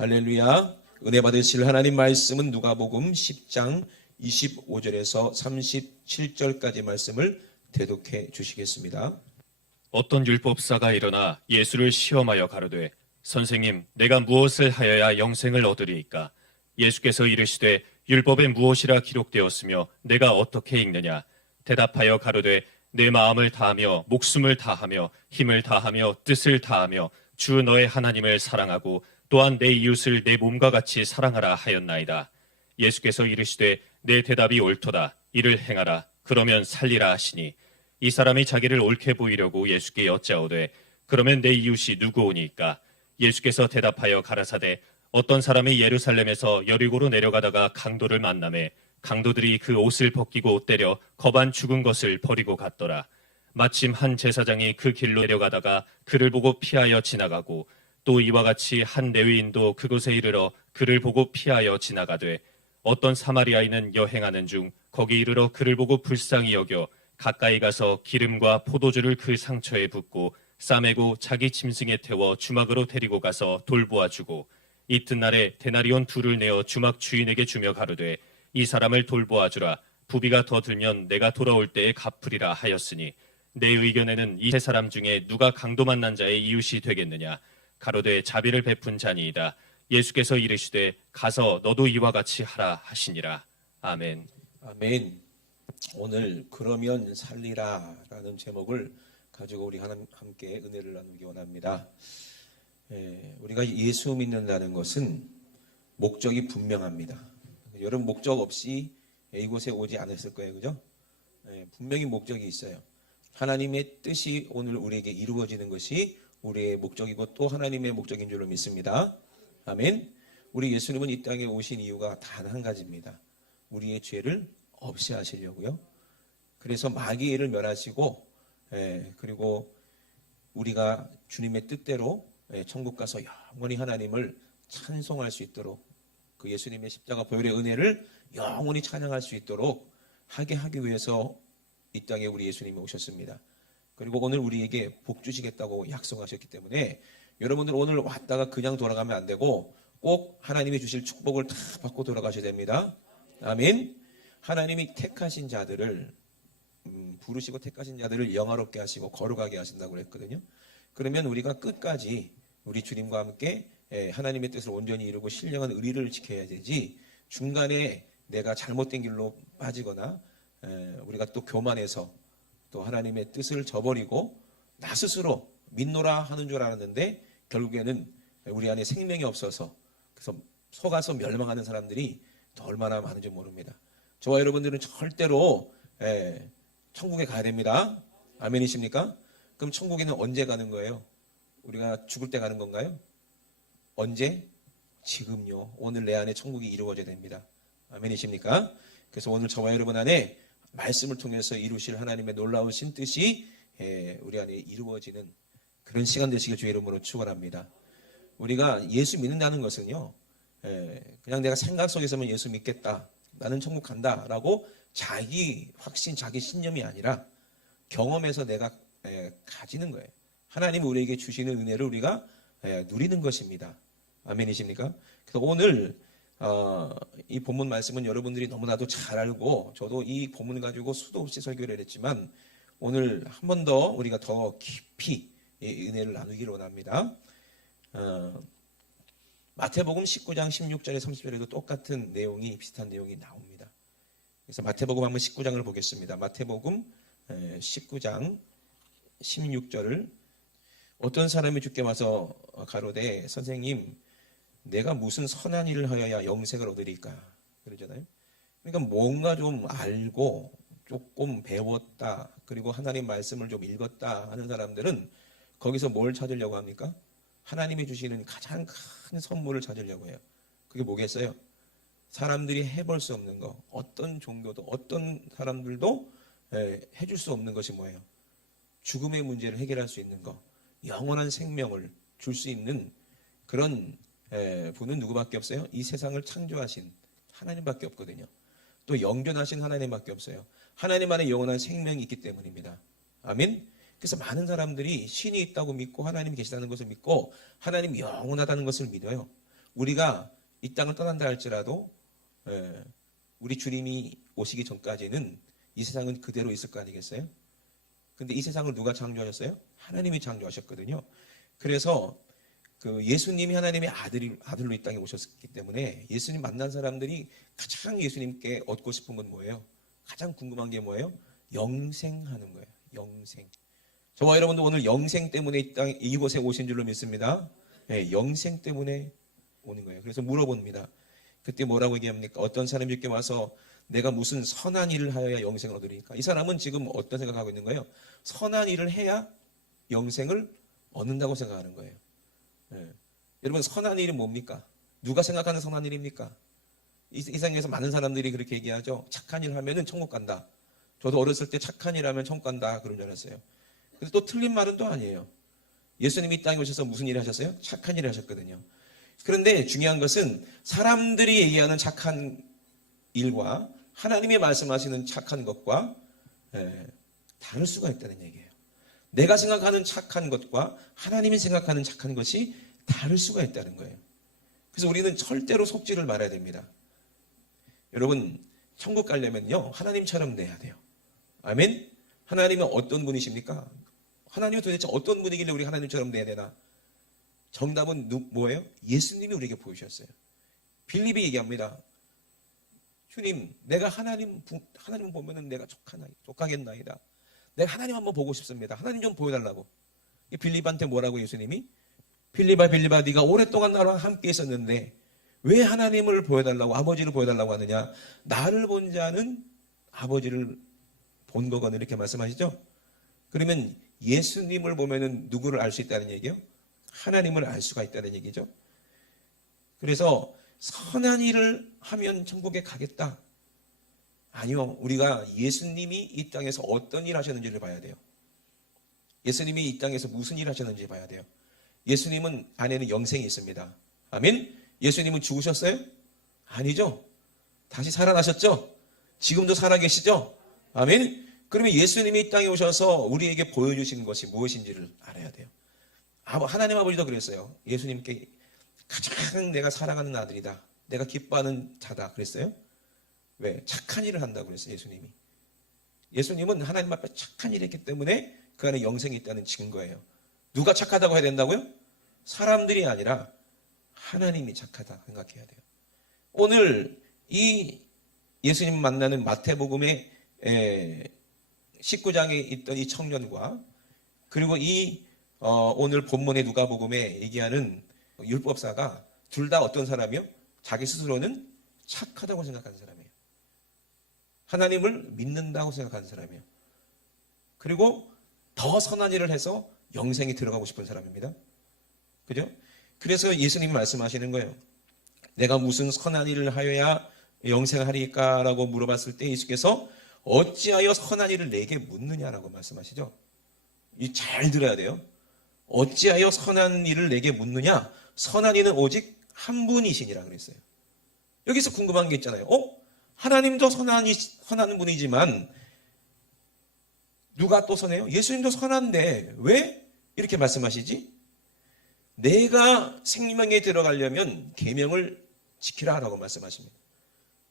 할렐루야. 은혜 받으실 하나님 말씀은 누가복음 10장 25절에서 37절까지 말씀을 대독해 주시겠습니다. 어떤 율법사가 일어나 예수를 시험하여 가로되 선생님 내가 무엇을 하여야 영생을 얻으리이까? 예수께서 이르시되 율법에 무엇이라 기록되었으며 내가 어떻게 읽느냐? 대답하여 가로되 내 마음을 다하며 목숨을 다하며 힘을 다하며 뜻을 다하며 주 너의 하나님을 사랑하고 또한 내 이웃을 내 몸과 같이 사랑하라 하였나이다. 예수께서 이르시되 내 대답이 옳도다. 이를 행하라. 그러면 살리라 하시니 이 사람이 자기를 옳게 보이려고 예수께 여짜오되 그러면 내 이웃이 누구오니까? 예수께서 대답하여 가라사대 어떤 사람이 예루살렘에서 여리고로 내려가다가 강도를 만나매 강도들이 그 옷을 벗기고 때려 겁안 죽은 것을 버리고 갔더라. 마침 한 제사장이 그 길로 내려가다가 그를 보고 피하여 지나가고 또 이와 같이 한 레위인도 그곳에 이르러 그를 보고 피하여 지나가되 어떤 사마리아인은 여행하는 중 거기 이르러 그를 보고 불쌍히 여겨 가까이 가서 기름과 포도주를 그 상처에 붓고 싸매고 자기 짐승에 태워 주막으로 데리고 가서 돌보아 주고 이튿날에 데나리온 둘을 내어 주막 주인에게 주며 가로되 이 사람을 돌보아 주라. 부비가 더 들면 내가 돌아올 때에 갚으리라 하였으니 내 의견에는 이 세 사람 중에 누가 강도 만난 자의 이웃이 되겠느냐? 가로되 자비를 베푼 자니이다. 예수께서 이르시되 가서 너도 이와 같이 하라 하시니라. 아멘. 아멘. 오늘 그러면 살리라 라는 제목을 가지고 우리 함께 은혜를 나누기 원합니다. 우리가 예수 믿는다는 것은 목적이 분명합니다. 여러분 목적 없이 이곳에 오지 않았을 거예요. 그죠? 분명히 목적이 있어요. 하나님의 뜻이 오늘 우리에게 이루어지는 것이 우리의 목적이고 또 하나님의 목적인 줄로 믿습니다. 아멘. 우리 예수님은 이 땅에 오신 이유가 단 한 가지입니다. 우리의 죄를 없이 하시려고요. 그래서 마귀의 일을 멸하시고 그리고 우리가 주님의 뜻대로 천국 가서 영원히 하나님을 찬송할 수 있도록 그 예수님의 십자가 보혈의 은혜를 영원히 찬양할 수 있도록 하기 위해서 이 땅에 우리 예수님이 오셨습니다. 그리고 오늘 우리에게 복 주시겠다고 약속하셨기 때문에 여러분들 오늘 왔다가 그냥 돌아가면 안 되고 꼭 하나님이 주실 축복을 다 받고 돌아가셔야 됩니다. 아멘. 하나님이 택하신 자들을 부르시고 택하신 자들을 영화롭게 하시고 거룩하게 하신다고 했거든요. 그러면 우리가 끝까지 우리 주님과 함께 하나님의 뜻을 온전히 이루고 신령한 의리를 지켜야 되지 중간에 내가 잘못된 길로 빠지거나 우리가 또 교만해서 또 하나님의 뜻을 저버리고 나 스스로 믿노라 하는 줄 알았는데 결국에는 우리 안에 생명이 없어서 그래서 속아서 멸망하는 사람들이 또 얼마나 많은지 모릅니다. 저와 여러분들은 절대로 천국에 가야 됩니다. 아멘이십니까? 그럼 천국에는 언제 가는 거예요? 우리가 죽을 때 가는 건가요? 언제? 지금요. 오늘 내 안에 천국이 이루어져야 됩니다. 아멘이십니까? 그래서 오늘 저와 여러분 안에 말씀을 통해서 이루실 하나님의 놀라우신 뜻이 우리 안에 이루어지는 그런 시간 되시길 주의 이름으로 축원합니다. 우리가 예수 믿는다는 것은요, 그냥 내가 생각 속에서만 예수 믿겠다, 나는 천국 간다라고 자기 확신, 자기 신념이 아니라 경험에서 내가 가지는 거예요. 하나님이 우리에게 주시는 은혜를 우리가 누리는 것입니다. 아멘이십니까? 그래서 오늘 이 본문 말씀은 여러분들이 너무나도 잘 알고 저도 이 본문을 가지고 수도 없이 설교를 했지만 오늘 한 번 더 우리가 더 깊이 이 은혜를 나누기를 원합니다. 마태복음 19장 16절에 30절에도 똑같은 내용이 비슷한 내용이 나옵니다. 그래서 마태복음 한번 19장을 보겠습니다. 마태복음 19장 16절을 어떤 사람이 주께 와서 가로되 선생님 내가 무슨 선한 일을 하여야 영생을 얻으리까 그러잖아요. 그러니까 뭔가 좀 알고 조금 배웠다 그리고 하나님 말씀을 좀 읽었다 하는 사람들은 거기서 뭘 찾으려고 합니까? 하나님이 주시는 가장 큰 선물을 찾으려고 해요. 그게 뭐겠어요? 사람들이 해볼 수 없는 거, 어떤 종교도 어떤 사람들도 해줄 수 없는 것이 뭐예요? 죽음의 문제를 해결할 수 있는 거, 영원한 생명을 줄 수 있는 그런 분은 누구밖에 없어요? 이 세상을 창조하신 하나님밖에 없거든요. 또 영존하신 하나님밖에 없어요. 하나님 안에 영원한 생명이 있기 때문입니다. 아멘. 그래서 많은 사람들이 신이 있다고 믿고 하나님이 계시다는 것을 믿고 하나님이 영원하다는 것을 믿어요. 우리가 이 땅을 떠난다 할지라도 우리 주님이 오시기 전까지는 이 세상은 그대로 있을 거 아니겠어요? 근데 이 세상을 누가 창조하셨어요? 하나님이 창조하셨거든요. 그래서 그 예수님이 하나님의 아들로 이 땅에 오셨기 때문에 예수님 만난 사람들이 가장 예수님께 얻고 싶은 건 뭐예요? 가장 궁금한 게 뭐예요? 영생하는 거예요. 영생. 저와 여러분도 오늘 영생 때문에 이곳에 오신 줄로 믿습니다. 네, 영생 때문에 오는 거예요. 그래서 물어봅니다. 그때 뭐라고 얘기합니까? 어떤 사람이 이렇게 와서 내가 무슨 선한 일을 하여야 영생을 얻으리까? 이 사람은 지금 어떤 생각하고 있는 거예요? 선한 일을 해야 영생을 얻는다고 생각하는 거예요. 네. 여러분, 선한 일이 뭡니까? 누가 생각하는 선한 일입니까? 이 세상에서 많은 사람들이 그렇게 얘기하죠. 착한 일 하면은 천국 간다. 저도 어렸을 때 착한 일 하면 천국 간다 그런 줄 알았어요. 근데 또 틀린 말은 또 아니에요. 예수님이 이 땅에 오셔서 무슨 일을 하셨어요? 착한 일을 하셨거든요. 그런데 중요한 것은 사람들이 얘기하는 착한 일과 하나님이 말씀하시는 착한 것과 다를 수가 있다는 얘기예요. 내가 생각하는 착한 것과 하나님이 생각하는 착한 것이 다를 수가 있다는 거예요. 그래서 우리는 절대로 속지를 말아야 됩니다. 여러분, 천국 가려면요 하나님처럼 돼야 돼요. 아멘? 하나님은 어떤 분이십니까? 하나님은 도대체 어떤 분이길래 우리 하나님처럼 돼야 되나? 정답은 뭐예요? 예수님이 우리에게 보여주셨어요. 빌립이 얘기합니다. 주님, 내가 하나님 보면은 내가 족하겠나이다. 내가 하나님 한번 보고 싶습니다. 하나님 좀 보여달라고. 이 빌립한테 뭐라고 예수님이? 빌립아, 네가 오랫동안 나와 함께 있었는데 왜 하나님을 보여달라고, 아버지를 보여달라고 하느냐? 나를 본 자는 아버지를 본 거거든, 이렇게 말씀하시죠? 그러면 예수님을 보면은 누구를 알 수 있다는 얘기예요? 하나님을 알 수가 있다는 얘기죠. 그래서 선한 일을 하면 천국에 가겠다. 아니요. 우리가 예수님이 이 땅에서 어떤 일 하셨는지를 봐야 돼요. 예수님이 이 땅에서 무슨 일 하셨는지 봐야 돼요. 예수님은 안에는 영생이 있습니다. 아멘? 예수님은 죽으셨어요? 아니죠. 다시 살아나셨죠? 지금도 살아계시죠? 아멘? 그러면 예수님이 이 땅에 오셔서 우리에게 보여주신 것이 무엇인지를 알아야 돼요. 하나님 아버지도 그랬어요. 예수님께 가장 내가 사랑하는 아들이다. 내가 기뻐하는 자다. 그랬어요. 왜? 착한 일을 한다고 그랬어요. 예수님이. 예수님은 하나님 앞에 착한 일을 했기 때문에 그 안에 영생이 있다는 증거예요. 누가 착하다고 해야 된다고요? 사람들이 아니라 하나님이 착하다 생각해야 돼요. 오늘 이 예수님 만나는 마태복음의 19장에 있던 이 청년과 그리고 이 오늘 본문의 누가복음에 얘기하는 율법사가 둘 다 어떤 사람이요? 자기 스스로는 착하다고 생각하는 사람이에요. 하나님을 믿는다고 생각하는 사람이에요. 그리고 더 선한 일을 해서 영생에 들어가고 싶은 사람입니다. 그죠? 그래서 예수님이 말씀하시는 거예요. 내가 무슨 선한 일을 하여야 영생하리까? 라고 물어봤을 때 예수께서 어찌하여 선한 일을 내게 묻느냐라고 말씀하시죠. 잘 들어야 돼요. 어찌하여 선한 일을 내게 묻느냐? 선한 이는 오직 한 분이시니라 그랬어요. 여기서 궁금한 게 있잖아요. 하나님도 선한 분이지만 누가 또 선해요? 예수님도 선한데 왜 이렇게 말씀하시지? 내가 생명에 들어가려면 계명을 지키라라고 말씀하십니다.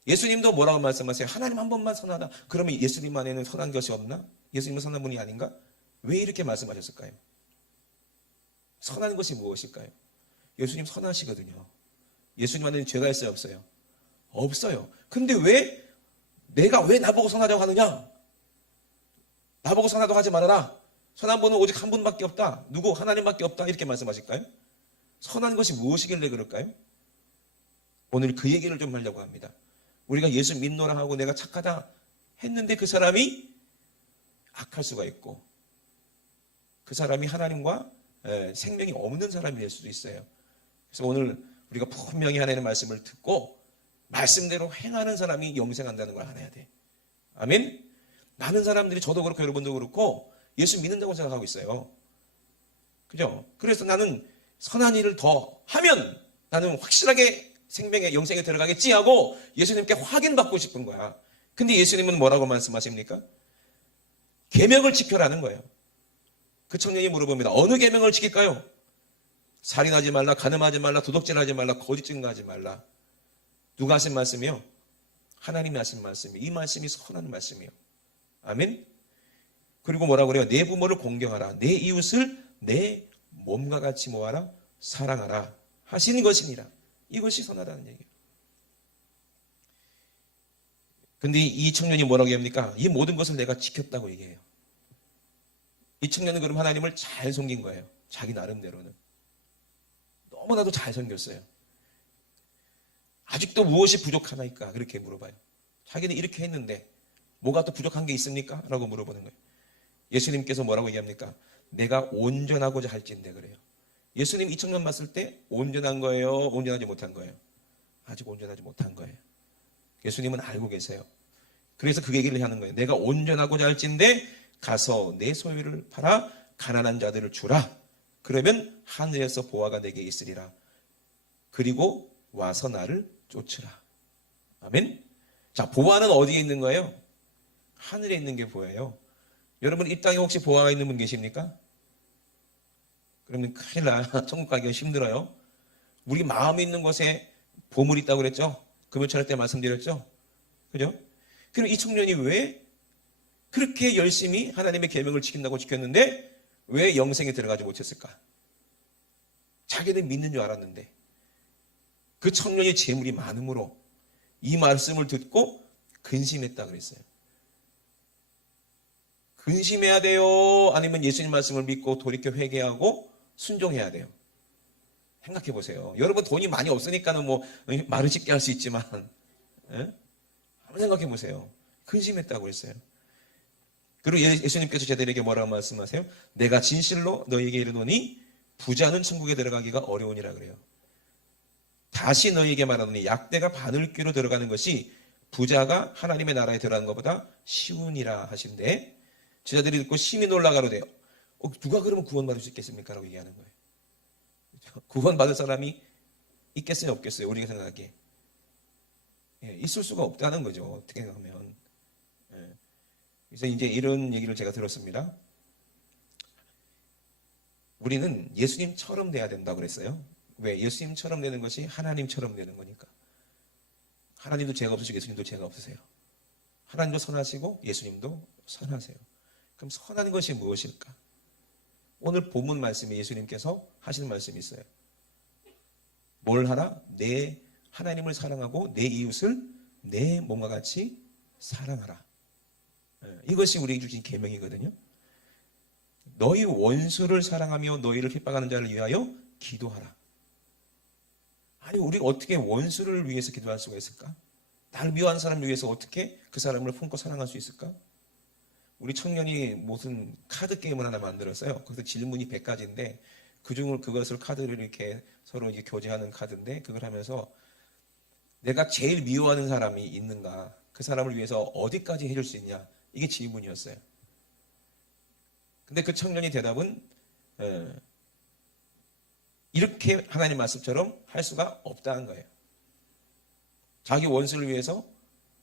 예수님도 뭐라고 말씀하세요? 하나님 한 번만 선하다. 그러면 예수님 안에는 선한 것이 없나? 예수님은 선한 분이 아닌가? 왜 이렇게 말씀하셨을까요? 선한 것이 무엇일까요? 예수님 선하시거든요. 예수님 안에는 죄가 있어요, 없어요? 없어요. 근데 내가 왜 나보고 선하자고 하느냐? 나보고 선하다고 하지 말아라. 선한 분은 오직 한 분밖에 없다. 누구? 하나님밖에 없다. 이렇게 말씀하실까요? 선한 것이 무엇이길래 그럴까요? 오늘 그 얘기를 좀 하려고 합니다. 우리가 예수 믿노라 하고 내가 착하다 했는데 그 사람이 악할 수가 있고 그 사람이 하나님과 생명이 없는 사람이 될 수도 있어요. 그래서 오늘 우리가 분명히 하나님의 말씀을 듣고 말씀대로 행하는 사람이 영생한다는 걸 알아야 돼. 아멘? 많은 사람들이 저도 그렇고 여러분도 그렇고 예수 믿는다고 생각하고 있어요. 그죠? 그래서 나는 선한 일을 더 하면 나는 확실하게 생명의 영생에 들어가겠지 하고 예수님께 확인받고 싶은 거야. 근데 예수님은 뭐라고 말씀하십니까? 계명을 지켜라는 거예요. 그 청년이 물어봅니다. 어느 계명을 지킬까요? 살인하지 말라, 간음하지 말라, 도둑질하지 말라, 거짓 증거하지 말라. 누가 하신 말씀이요? 하나님이 하신 말씀이에요. 이 말씀이 선한 말씀이에요. 아멘. 그리고 뭐라고 그래요? 내 부모를 공경하라, 내 이웃을 내 몸과 같이 모아라, 사랑하라 하신 것이니라. 이것이 선하다는 얘기예요. 근데 이 청년이 뭐라고 합니까? 이 모든 것을 내가 지켰다고 얘기해요. 이 청년은 그럼 하나님을 잘 섬긴 거예요. 자기 나름대로는. 너무나도 잘 섬겼어요. 아직도 무엇이 부족하나이까? 그렇게 물어봐요. 자기는 이렇게 했는데 뭐가 또 부족한 게 있습니까? 라고 물어보는 거예요. 예수님께서 뭐라고 얘기합니까? 내가 온전하고자 할진대 그래요. 예수님 이 청년 봤을 때 온전한 거예요? 온전하지 못한 거예요? 아직 온전하지 못한 거예요. 예수님은 알고 계세요. 그래서 그 얘기를 하는 거예요. 내가 온전하고자 할진대 가서 내 소유를 팔아 가난한 자들을 주라. 그러면 하늘에서 보화가 내게 있으리라. 그리고 와서 나를 쫓으라. 아멘. 자, 보화는 어디에 있는 거예요? 하늘에 있는 게 보여요. 여러분 이 땅에 혹시 보화가 있는 분 계십니까? 그러면 큰일 나. 천국 가기가 힘들어요. 우리 마음에 있는 곳에 보물이 있다고 그랬죠? 금요철 때 말씀드렸죠? 그죠? 그럼 이 청년이 왜 그렇게 열심히 하나님의 계명을 지킨다고 지켰는데 왜 영생에 들어가지 못했을까? 자기는 믿는 줄 알았는데 그 청년이 재물이 많음으로 이 말씀을 듣고 근심했다 그랬어요. 근심해야 돼요? 아니면 예수님 말씀을 믿고 돌이켜 회개하고 순종해야 돼요? 생각해 보세요. 여러분 돈이 많이 없으니까는 뭐 말을 쉽게 할 수 있지만 한번 생각해 보세요. 근심했다고 했어요. 그리고 예수님께서 저들에게 뭐라고 말씀하세요? 내가 진실로 너희에게 이르노니 부자는 천국에 들어가기가 어려우니라 그래요. 다시 너희에게 말하노니 약대가 바늘귀로 들어가는 것이 부자가 하나님의 나라에 들어가는 것보다 쉬우니라 하신데 제자들이 듣고 심히 놀라가로되 누가 그러면 구원받을 수 있겠습니까? 라고 얘기하는 거예요. 구원받을 사람이 있겠어요? 없겠어요? 우리가 생각하기에. 있을 수가 없다는 거죠. 어떻게 생각하면. 그래서 이제 이런 얘기를 제가 들었습니다. 우리는 예수님처럼 돼야 된다고 그랬어요. 왜? 예수님처럼 되는 것이 하나님처럼 되는 거니까. 하나님도 죄가 없으시고 예수님도 죄가 없으세요. 하나님도 선하시고 예수님도 선하세요. 그럼 선한 것이 무엇일까? 오늘 본문 말씀에 예수님께서 하시는 말씀이 있어요. 뭘 하라? 내 하나님을 사랑하고 내 이웃을 내 몸과 같이 사랑하라. 이것이 우리에게 주신 계명이거든요. 너희 원수를 사랑하며 너희를 핍박하는 자를 위하여 기도하라. 아니 우리가 어떻게 원수를 위해서 기도할 수가 있을까? 나를 미워하는 사람을 위해서 어떻게 그 사람을 품고 사랑할 수 있을까? 우리 청년이 무슨 카드 게임을 하나 만들었어요. 거기서 질문이 100가지인데 그것을 카드를 이렇게 서로 이렇게 교제하는 카드인데 그걸 하면서 내가 제일 미워하는 사람이 있는가? 그 사람을 위해서 어디까지 해줄 수 있냐? 이게 질문이었어요. 근데 그 청년이 대답은 이렇게 하나님 말씀처럼 할 수가 없다는 거예요. 자기 원수를 위해서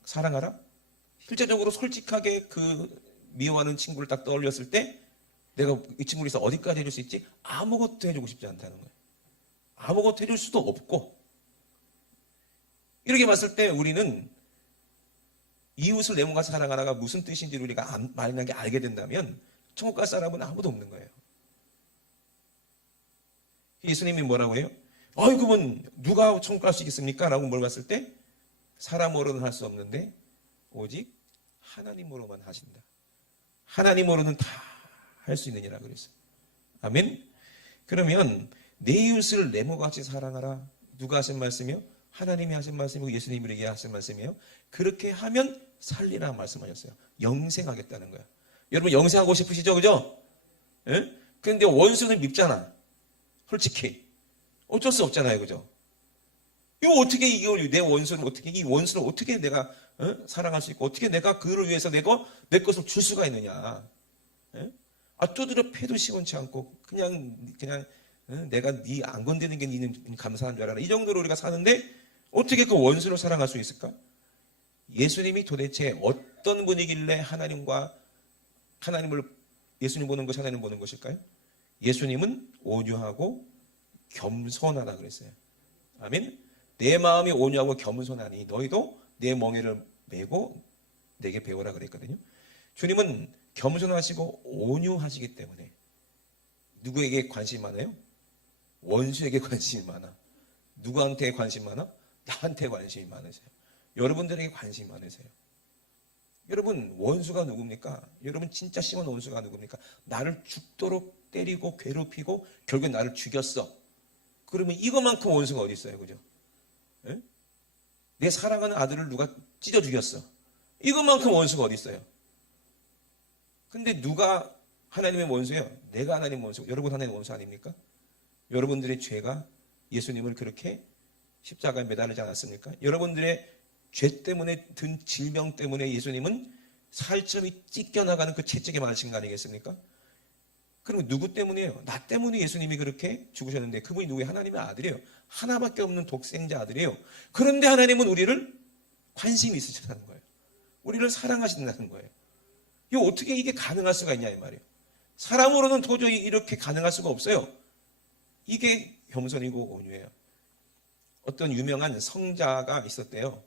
사랑하라? 실제적으로 솔직하게 그 미워하는 친구를 딱 떠올렸을 때 내가 이 친구를 위해서 어디까지 해줄 수 있지? 아무것도 해주고 싶지 않다는 거예요. 아무것도 해줄 수도 없고 이렇게 봤을 때 우리는 이웃을 내 몸같이 사랑하라가 무슨 뜻인지 우리가 만약에 알게 된다면 천국 갈 사람은 아무도 없는 거예요. 예수님이 뭐라고 해요? 그분 누가 천국 갈 수 있겠습니까? 라고 물어봤을 때 사람으로는 할 수 없는데 오직 하나님으로만 하신다. 하나님으로는 다 할 수 있느니라 그랬어요. 아멘. 그러면 내 이웃을 내 몸과 같이 사랑하라. 누가 하신 말씀이요? 하나님이 하신 말씀이고 예수님이 하신 말씀이에요. 그렇게 하면 살리라 말씀하셨어요. 영생하겠다는 거야. 여러분 영생하고 싶으시죠? 그죠? 예? 그런데 원수는 밉잖아. 솔직히 어쩔 수 없잖아요. 그죠? 이거 어떻게 이걸 내 원수를 어떻게 이 원수를 어떻게 내가 사랑할 수 있고 어떻게 내가 그를 위해서 내 것을 줄 수가 있느냐? 예? 두드려 패도 시원치 않고 그냥 내가 네 안 건드리는 게 니는 감사한 줄 알아라. 이 정도로 우리가 사는데 어떻게 그 원수를 사랑할 수 있을까? 예수님이 도대체 어떤 분이길래 예수님 보는 것이 하나님 보는 것일까요? 예수님은 온유하고 겸손하다 그랬어요. 아멘. 내 마음이 온유하고 겸손하니 너희도 내 멍에를 메고 내게 배우라 그랬거든요. 주님은 겸손하시고 온유하시기 때문에 누구에게 관심이 많아요? 원수에게 관심이 많아. 누구한테 관심이 많아? 나한테 관심이 많으세요. 여러분들에게 관심이 많으세요. 여러분, 원수가 누굽니까? 여러분 진짜 심한 원수가 누굽니까? 나를 죽도록 때리고 괴롭히고 결국엔 나를 죽였어. 그러면 이거만큼 원수가 어디 있어요? 그죠? 예? 내 사랑하는 아들을 누가 찢어 죽였어. 이것만큼 원수가 어디 있어요? 근데 누가 하나님의 원수예요? 내가 하나님의 원수. 여러분 하나님의 원수 아닙니까? 여러분들의 죄가 예수님을 그렇게 십자가에 매달리지 않았습니까? 여러분들의 죄 때문에 든 질병 때문에 예수님은 살점이 찢겨나가는 그 채찍에 맞으신 거 아니겠습니까? 그럼 누구 때문이에요? 나 때문에 예수님이 그렇게 죽으셨는데 그분이 누구예요? 하나님의 아들이에요. 하나밖에 없는 독생자 아들이에요. 그런데 하나님은 우리를 관심이 있으시다는 거예요. 우리를 사랑하신다는 거예요. 이거 어떻게 이게 가능할 수가 있냐 이 말이에요. 사람으로는 도저히 이렇게 가능할 수가 없어요. 이게 겸손이고 온유해요. 어떤 유명한 성자가 있었대요.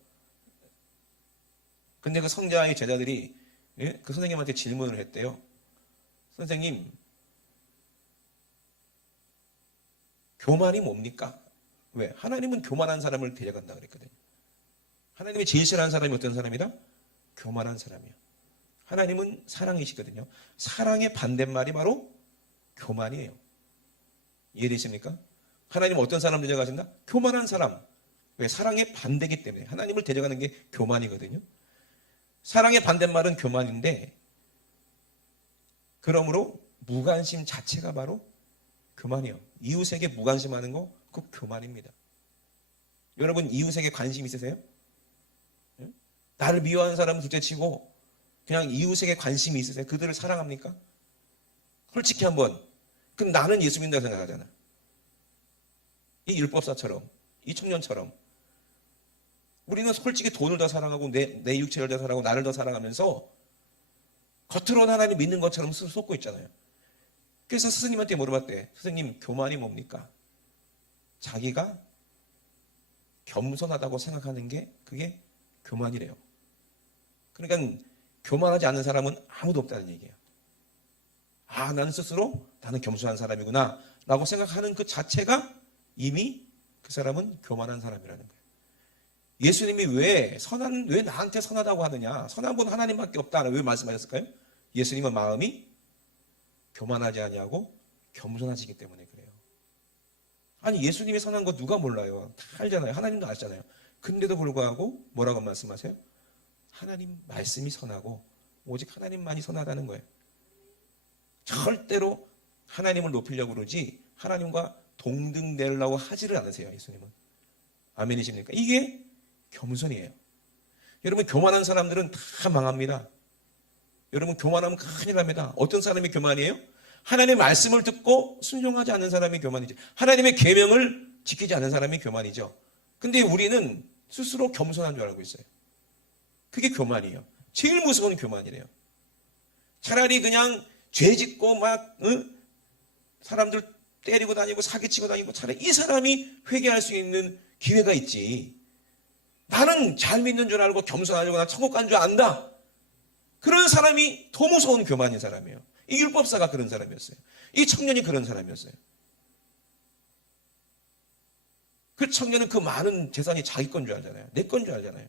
근데 그 성자의 제자들이 그 선생님한테 질문을 했대요. 선생님, 교만이 뭡니까? 왜? 하나님은 교만한 사람을 데려간다 그랬거든요. 하나님이 제일 싫어하는 사람이 어떤 사람이다? 교만한 사람이요. 하나님은 사랑이시거든요. 사랑의 반대말이 바로 교만이에요. 이해되십니까? 하나님은 어떤 사람 데려가신다? 교만한 사람. 왜? 사랑의 반대이기 때문에. 하나님을 데려가는 게 교만이거든요. 사랑의 반대말은 교만인데, 그러므로 무관심 자체가 바로 교만이에요. 이웃에게 무관심하는 거, 그거 교만입니다. 여러분 이웃에게 관심 있으세요? 나를 미워하는 사람은 둘째치고 그냥 이웃에게 관심이 있으세요? 그들을 사랑합니까? 솔직히 한번. 그럼 나는 예수 믿는다고 생각하잖아. 이 율법사처럼, 이 청년처럼. 우리는 솔직히 돈을 더 사랑하고 내 육체를 더 사랑하고 나를 더 사랑하면서 겉으로는 하나님 믿는 것처럼 쏟고 있잖아요. 그래서 스승님한테 물어봤대. 스승님, 교만이 뭡니까? 자기가 겸손하다고 생각하는 게 그게 교만이래요. 그러니까 교만하지 않는 사람은 아무도 없다는 얘기예요. 아, 나는 스스로 나는 겸손한 사람이구나 라고 생각하는 그 자체가 이미 그 사람은 교만한 사람이라는 거예요. 예수님이 왜 나한테 선하다고 하느냐? 선한 분 하나님밖에 없다. 왜 말씀하셨을까요? 예수님은 마음이 교만하지 아니하고 겸손하시기 때문에 그래요. 아니 예수님이 선한 거 누가 몰라요? 다 알잖아요. 하나님도 아시잖아요. 근데도 불구하고 뭐라고 말씀하세요? 하나님 말씀이 선하고 오직 하나님만이 선하다는 거예요. 절대로 하나님을 높이려고 그러지 하나님과 동등되려고 하지를 않으세요. 예수님은. 아멘이십니까? 이게 겸손이에요. 여러분 교만한 사람들은 다 망합니다. 여러분 교만하면 큰일 납니다. 어떤 사람이 교만이에요? 하나님의 말씀을 듣고 순종하지 않는 사람이 교만이죠. 하나님의 계명을 지키지 않는 사람이 교만이죠. 근데 우리는 스스로 겸손한 줄 알고 있어요. 그게 교만이에요. 제일 무서운 교만이래요. 차라리 그냥 죄 짓고 막 사람들 때리고 다니고 사기치고 다니고 차라리 이 사람이 회개할 수 있는 기회가 있지. 나는 잘 믿는 줄 알고 겸손하려고 나 천국 간 줄 안다. 그런 사람이 더 무서운 교만인 사람이에요. 이 율법사가 그런 사람이었어요. 이 청년이 그런 사람이었어요. 그 청년은 그 많은 재산이 자기 건 줄 알잖아요. 내 건 줄 알잖아요.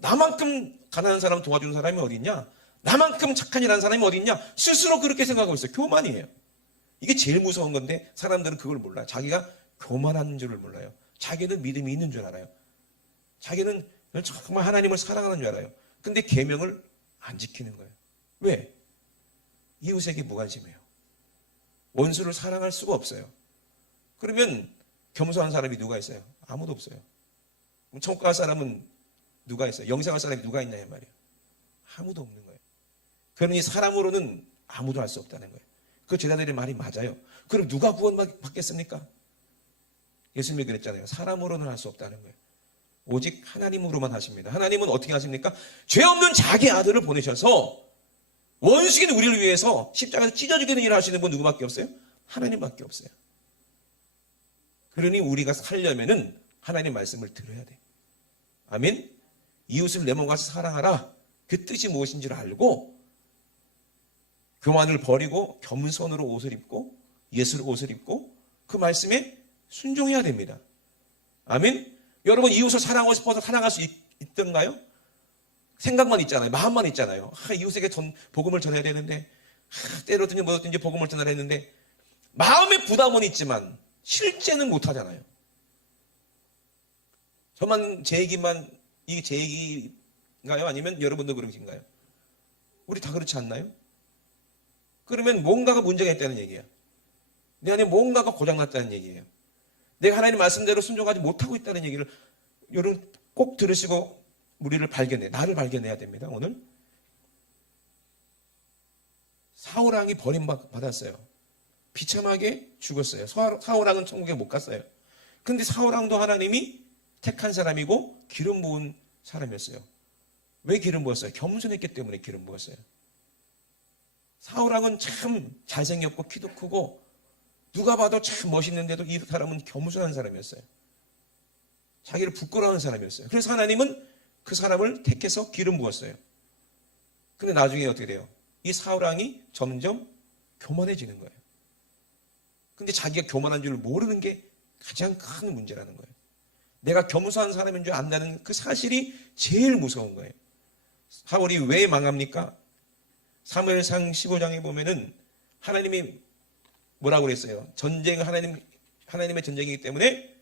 나만큼 가난한 사람 도와주는 사람이 어디 있냐? 나만큼 착한 일하는 사람이 어디 있냐? 스스로 그렇게 생각하고 있어요. 교만이에요. 이게 제일 무서운 건데 사람들은 그걸 몰라요. 자기가 교만한 줄을 몰라요. 자기는 믿음이 있는 줄 알아요. 자기는 정말 하나님을 사랑하는 줄 알아요. 근데 계명을 안 지키는 거예요. 왜? 이웃에게 무관심해요. 원수를 사랑할 수가 없어요. 그러면 겸손한 사람이 누가 있어요? 아무도 없어요. 그럼 천국 갈 사람은 누가 있어요? 영생할 사람이 누가 있냐 이 말이에요. 아무도 없는 거예요. 그러니 사람으로는 아무도 할 수 없다는 거예요. 그 제자들의 말이 맞아요. 그럼 누가 구원받겠습니까? 예수님이 그랬잖아요. 사람으로는 할 수 없다는 거예요. 오직 하나님으로만 하십니다. 하나님은 어떻게 하십니까? 죄 없는 자기 아들을 보내셔서 원수인 우리를 위해서 십자가에서 찢어 죽이는 일을 하시는 분 누구밖에 없어요? 하나님밖에 없어요. 그러니 우리가 살려면은 하나님 말씀을 들어야 돼. 아멘. 이웃을 내 몸과 같이 사랑하라. 그 뜻이 무엇인 줄 알고 교만을 버리고 겸손으로 옷을 입고 예수의 옷을 입고 그 말씀에 순종해야 됩니다. 아멘. 여러분 이웃을 사랑하고 싶어서 사랑할 수 있던가요? 생각만 있잖아요. 마음만 있잖아요. 이웃에게 복음을 전해야 되는데 때로든지 뭐든지 복음을 전하려 했는데 마음의 부담은 있지만 실제는 못하잖아요. 저만 제 얘기만 이게 제 얘기인가요? 아니면 여러분도 그러신가요? 우리 다 그렇지 않나요? 그러면 뭔가가 문제가 있다는 얘기야. 내 안에 뭔가가 고장났다는 얘기예요. 내가 하나님 말씀대로 순종하지 못하고 있다는 얘기를 여러분 꼭 들으시고 나를 발견해야 됩니다. 오늘 사울왕이 버림받았어요. 비참하게 죽었어요. 사울왕은 천국에 못 갔어요. 근데 사울왕도 하나님이 택한 사람이고 기름 부은 사람이었어요. 왜 기름 부었어요? 겸손했기 때문에 기름 부었어요. 사울왕은 참 잘생겼고 키도 크고 누가 봐도 참 멋있는데도 이 사람은 겸손한 사람이었어요. 자기를 부끄러워하는 사람이었어요. 그래서 하나님은 그 사람을 택해서 기름 부었어요. 근데 나중에 어떻게 돼요? 이 사울왕이 점점 교만해지는 거예요. 근데 자기가 교만한 줄 모르는 게 가장 큰 문제라는 거예요. 내가 겸손한 사람인 줄 안다는 그 사실이 제일 무서운 거예요. 사울이 왜 망합니까? 사무엘상 15장에 보면은 하나님이 뭐라고 그랬어요? 하나님의 전쟁이기 때문에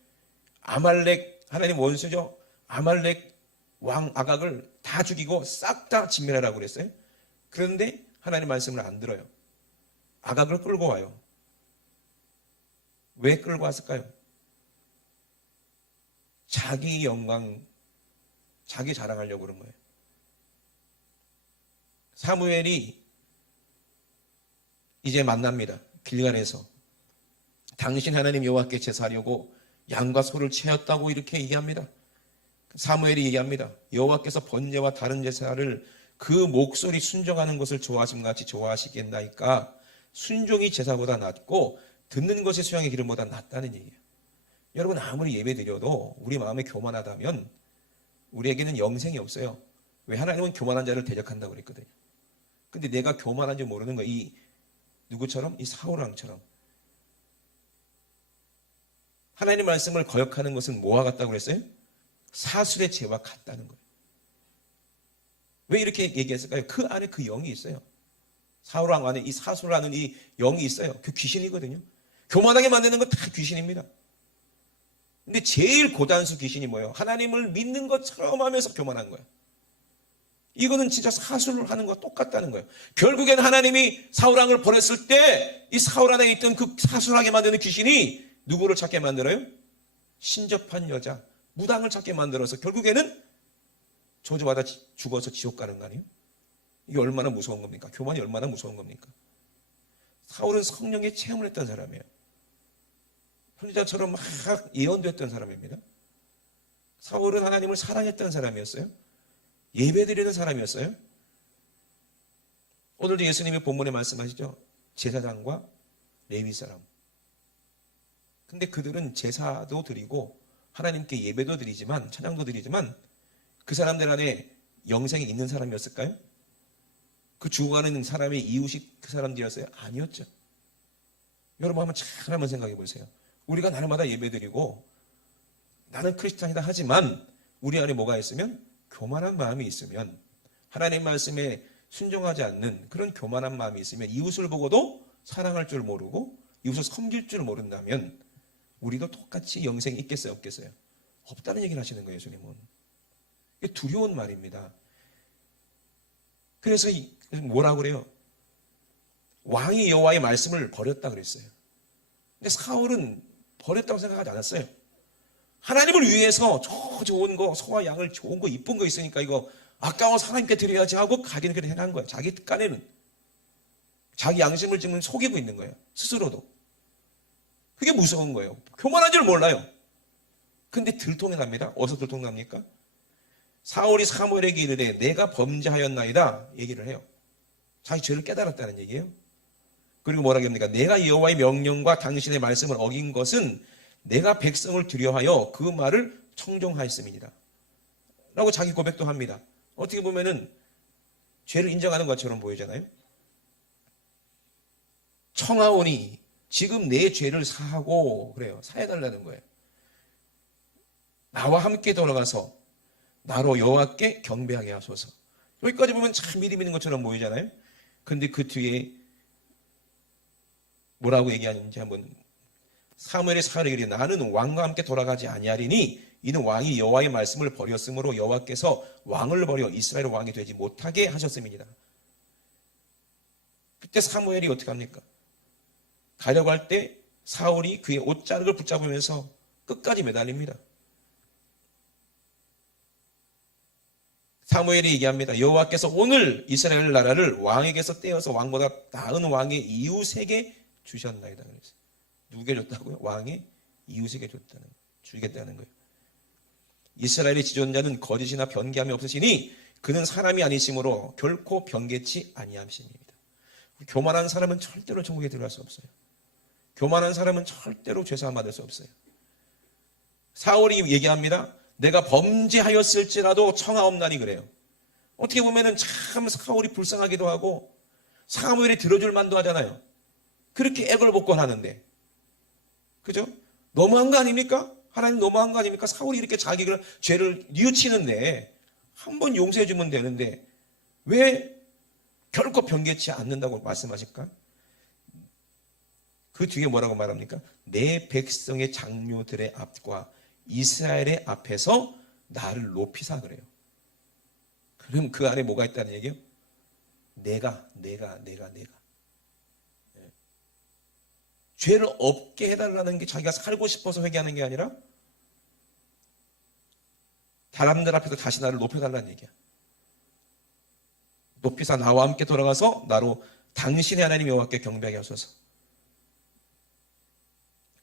아말렉, 하나님 원수죠. 아말렉 왕 아각을 다 죽이고 싹 다 진멸하라고 그랬어요. 그런데 하나님 말씀을 안 들어요. 아각을 끌고 와요. 왜 끌고 왔을까요? 자기 영광, 자기 자랑하려고 그런 거예요. 사무엘이 이제 만납니다. 길갈에서. 당신 하나님 여호와께 제사하려고 양과 소를 채웠다고 이렇게 얘기합니다. 사무엘이 얘기합니다. 여호와께서 번제와 다른 제사를 그 목소리 순종하는 것을 좋아하심같이 좋아하시겠나이까. 순종이 제사보다 낫고 듣는 것이 수양의 기름보다 낫다는 얘기예요. 여러분 아무리 예배 드려도 우리 마음이 교만하다면 우리에게는 영생이 없어요. 왜? 하나님은 교만한 자를 대적한다고 그랬거든요. 근데 내가 교만한 줄 모르는 거예요. 이 누구처럼? 이 사울왕처럼. 하나님 말씀을 거역하는 것은 뭐와 같다고 그랬어요? 사술의 죄와 같다는 거예요. 왜 이렇게 얘기했을까요? 그 안에 그 영이 있어요. 사울왕 안에 이 사술하는 이 영이 있어요. 그 귀신이거든요. 교만하게 만드는 건 다 귀신입니다. 근데 제일 고단수 귀신이 뭐예요? 하나님을 믿는 것처럼 하면서 교만한 거예요. 이거는 진짜 사술을 하는 거와 똑같다는 거예요. 결국엔 하나님이 사울왕을 보냈을 때 이 사울 안에 있던 그 사술하게 만드는 귀신이 누구를 찾게 만들어요? 신접한 여자, 무당을 찾게 만들어서 결국에는 저주받아 죽어서 지옥 가는 거 아니에요? 이게 얼마나 무서운 겁니까? 교만이 얼마나 무서운 겁니까? 사울은 성령에 체험을 했던 사람이에요. 선지자처럼 막 예언됐던 사람입니다. 사울은 하나님을 사랑했던 사람이었어요. 예배드리는 사람이었어요. 오늘도 예수님이 본문에 말씀하시죠. 제사장과 레위 사람. 근데 그들은 제사도 드리고 하나님께 예배도 드리지만 찬양도 드리지만 그 사람들 안에 영생이 있는 사람이었을까요? 그 죽어가는 사람의 이웃이 그 사람들이었어요? 아니었죠. 여러분 한번 생각해 보세요. 우리가 날마다 예배드리고 나는 크리스찬이다 하지만 우리 안에 뭐가 있으면 교만한 마음이 있으면 하나님 말씀에 순종하지 않는 그런 교만한 마음이 있으면 이웃을 보고도 사랑할 줄 모르고 이웃을 섬길 줄 모른다면 우리도 똑같이 영생이 있겠어요? 없겠어요? 없다는 얘기를 하시는 거예요. 예수님은. 이게 두려운 말입니다. 그래서 뭐라고 그래요? 왕이 여호와의 말씀을 버렸다 그랬어요. 근데 사울은 버렸다고 생각하지 않았어요. 하나님을 위해서 저 좋은 거, 소와 양을 좋은 거, 이쁜 거 있으니까 이거 아까워서 하나님께 드려야지 하고 가기는 그래 해난 거예요. 자기 깐에는. 자기 양심을 지금 속이고 있는 거예요. 스스로도. 그게 무서운 거예요. 교만한 줄 몰라요. 근데 들통이 납니다. 어디서 들통 납니까? 사울이 사무엘에게 이르되 내가 범죄하였나이다 얘기를 해요. 자기 죄를 깨달았다는 얘기예요. 그리고 뭐라고 합니까? 내가 여호와의 명령과 당신의 말씀을 어긴 것은 내가 백성을 두려하여 그 말을 청종하였음이니라 라고 자기 고백도 합니다. 어떻게 보면은 죄를 인정하는 것처럼 보이잖아요. 청하오니 지금 내 죄를 사하고 그래요. 사해달라는 거예요. 나와 함께 돌아가서 나로 여호와께 경배하게 하소서. 여기까지 보면 참 믿음 있는 것처럼 보이잖아요. 근데 그 뒤에 뭐라고 얘기하는지 한번. 사무엘이 사울에게 이르되 나는 왕과 함께 돌아가지 아니하리니 이는 왕이 여호와의 말씀을 버렸으므로 여호와께서 왕을 버려 이스라엘 왕이 되지 못하게 하셨음이니라. 그때 사무엘이 어떻게 합니까? 가려고 할 때 사울이 그의 옷자락을 붙잡으면서 끝까지 매달립니다. 사무엘이 얘기합니다. 여호와께서 오늘 이스라엘 나라를 왕에게서 떼어서 왕보다 나은 왕의 이웃에게 주셨나이다. 그랬어요. 누구에게 줬다고요? 왕의 이웃에게 줬다는, 주겠다는 거예요. 이스라엘의 지존자는 거짓이나 변개함이 없으시니 그는 사람이 아니시므로 결코 변개치 아니함심입니다. 교만한 사람은 절대로 천국에 들어갈 수 없어요. 교만한 사람은 절대로 죄사함 받을 수 없어요. 사울이 얘기합니다. 내가 범죄하였을지라도 청하옵나니 그래요. 어떻게 보면은 참 사울이 불쌍하기도 하고 사무엘이 들어줄 만도 하잖아요. 그렇게 애걸복걸하는데, 그죠? 너무한 거 아닙니까? 하나님 너무한 거 아닙니까? 사울이 이렇게 자기가 죄를 뉘우치는데 한번 용서해 주면 되는데 왜 결코 변개치 않는다고 말씀하실까? 그 뒤에 뭐라고 말합니까? 내 백성의 장로들의 앞과 이스라엘의 앞에서 나를 높이사 그래요. 그럼 그 안에 뭐가 있다는 얘기예요? 내가. 죄를 없게 해달라는 게 자기가 살고 싶어서 회개하는 게 아니라 사람들 앞에서 다시 나를 높여달라는 얘기야. 높이사 나와 함께 돌아가서 나로 당신의 하나님 여호와께 경배하게 하소서.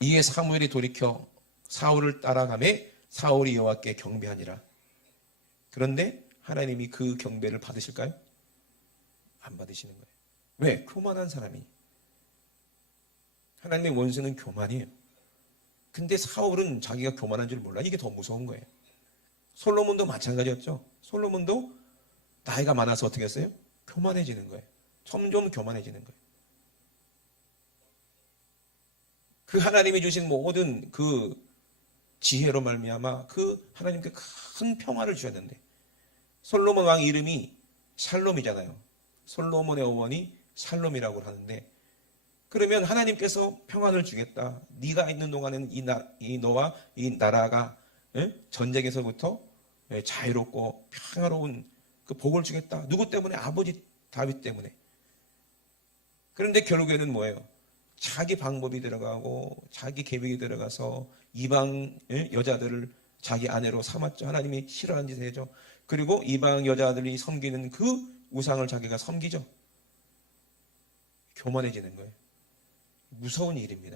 이에 사무엘이 돌이켜 사울을 따라가매 사울이 여호와께 경배하니라. 그런데 하나님이 그 경배를 받으실까요? 안 받으시는 거예요. 왜? 교만한 사람이. 하나님의 원수는 교만이에요. 근데 사울은 자기가 교만한 줄 몰라. 이게 더 무서운 거예요. 솔로몬도 마찬가지였죠. 솔로몬도 나이가 많아서 어떻게 했어요? 교만해지는 거예요. 점점 교만해지는 거예요. 그 하나님이 주신 모든 그 지혜로 말미암아 그 하나님께 큰 평화를 주셨는데, 솔로몬 왕 이름이 샬롬이잖아요. 솔로몬의 어원이 샬롬이라고 하는데, 그러면 하나님께서 평안을 주겠다. 네가 있는 동안에는 이 너와 이 나라가 전쟁에서부터 자유롭고 평화로운 그 복을 주겠다. 누구 때문에? 아버지 다윗 때문에. 그런데 결국에는 뭐예요? 자기 방법이 들어가고 자기 계획이 들어가서 이방 여자들을 자기 아내로 삼았죠. 하나님이 싫어하는 짓을 해죠. 그리고 이방 여자들이 섬기는 그 우상을 자기가 섬기죠. 교만해지는 거예요. 무서운 일입니다.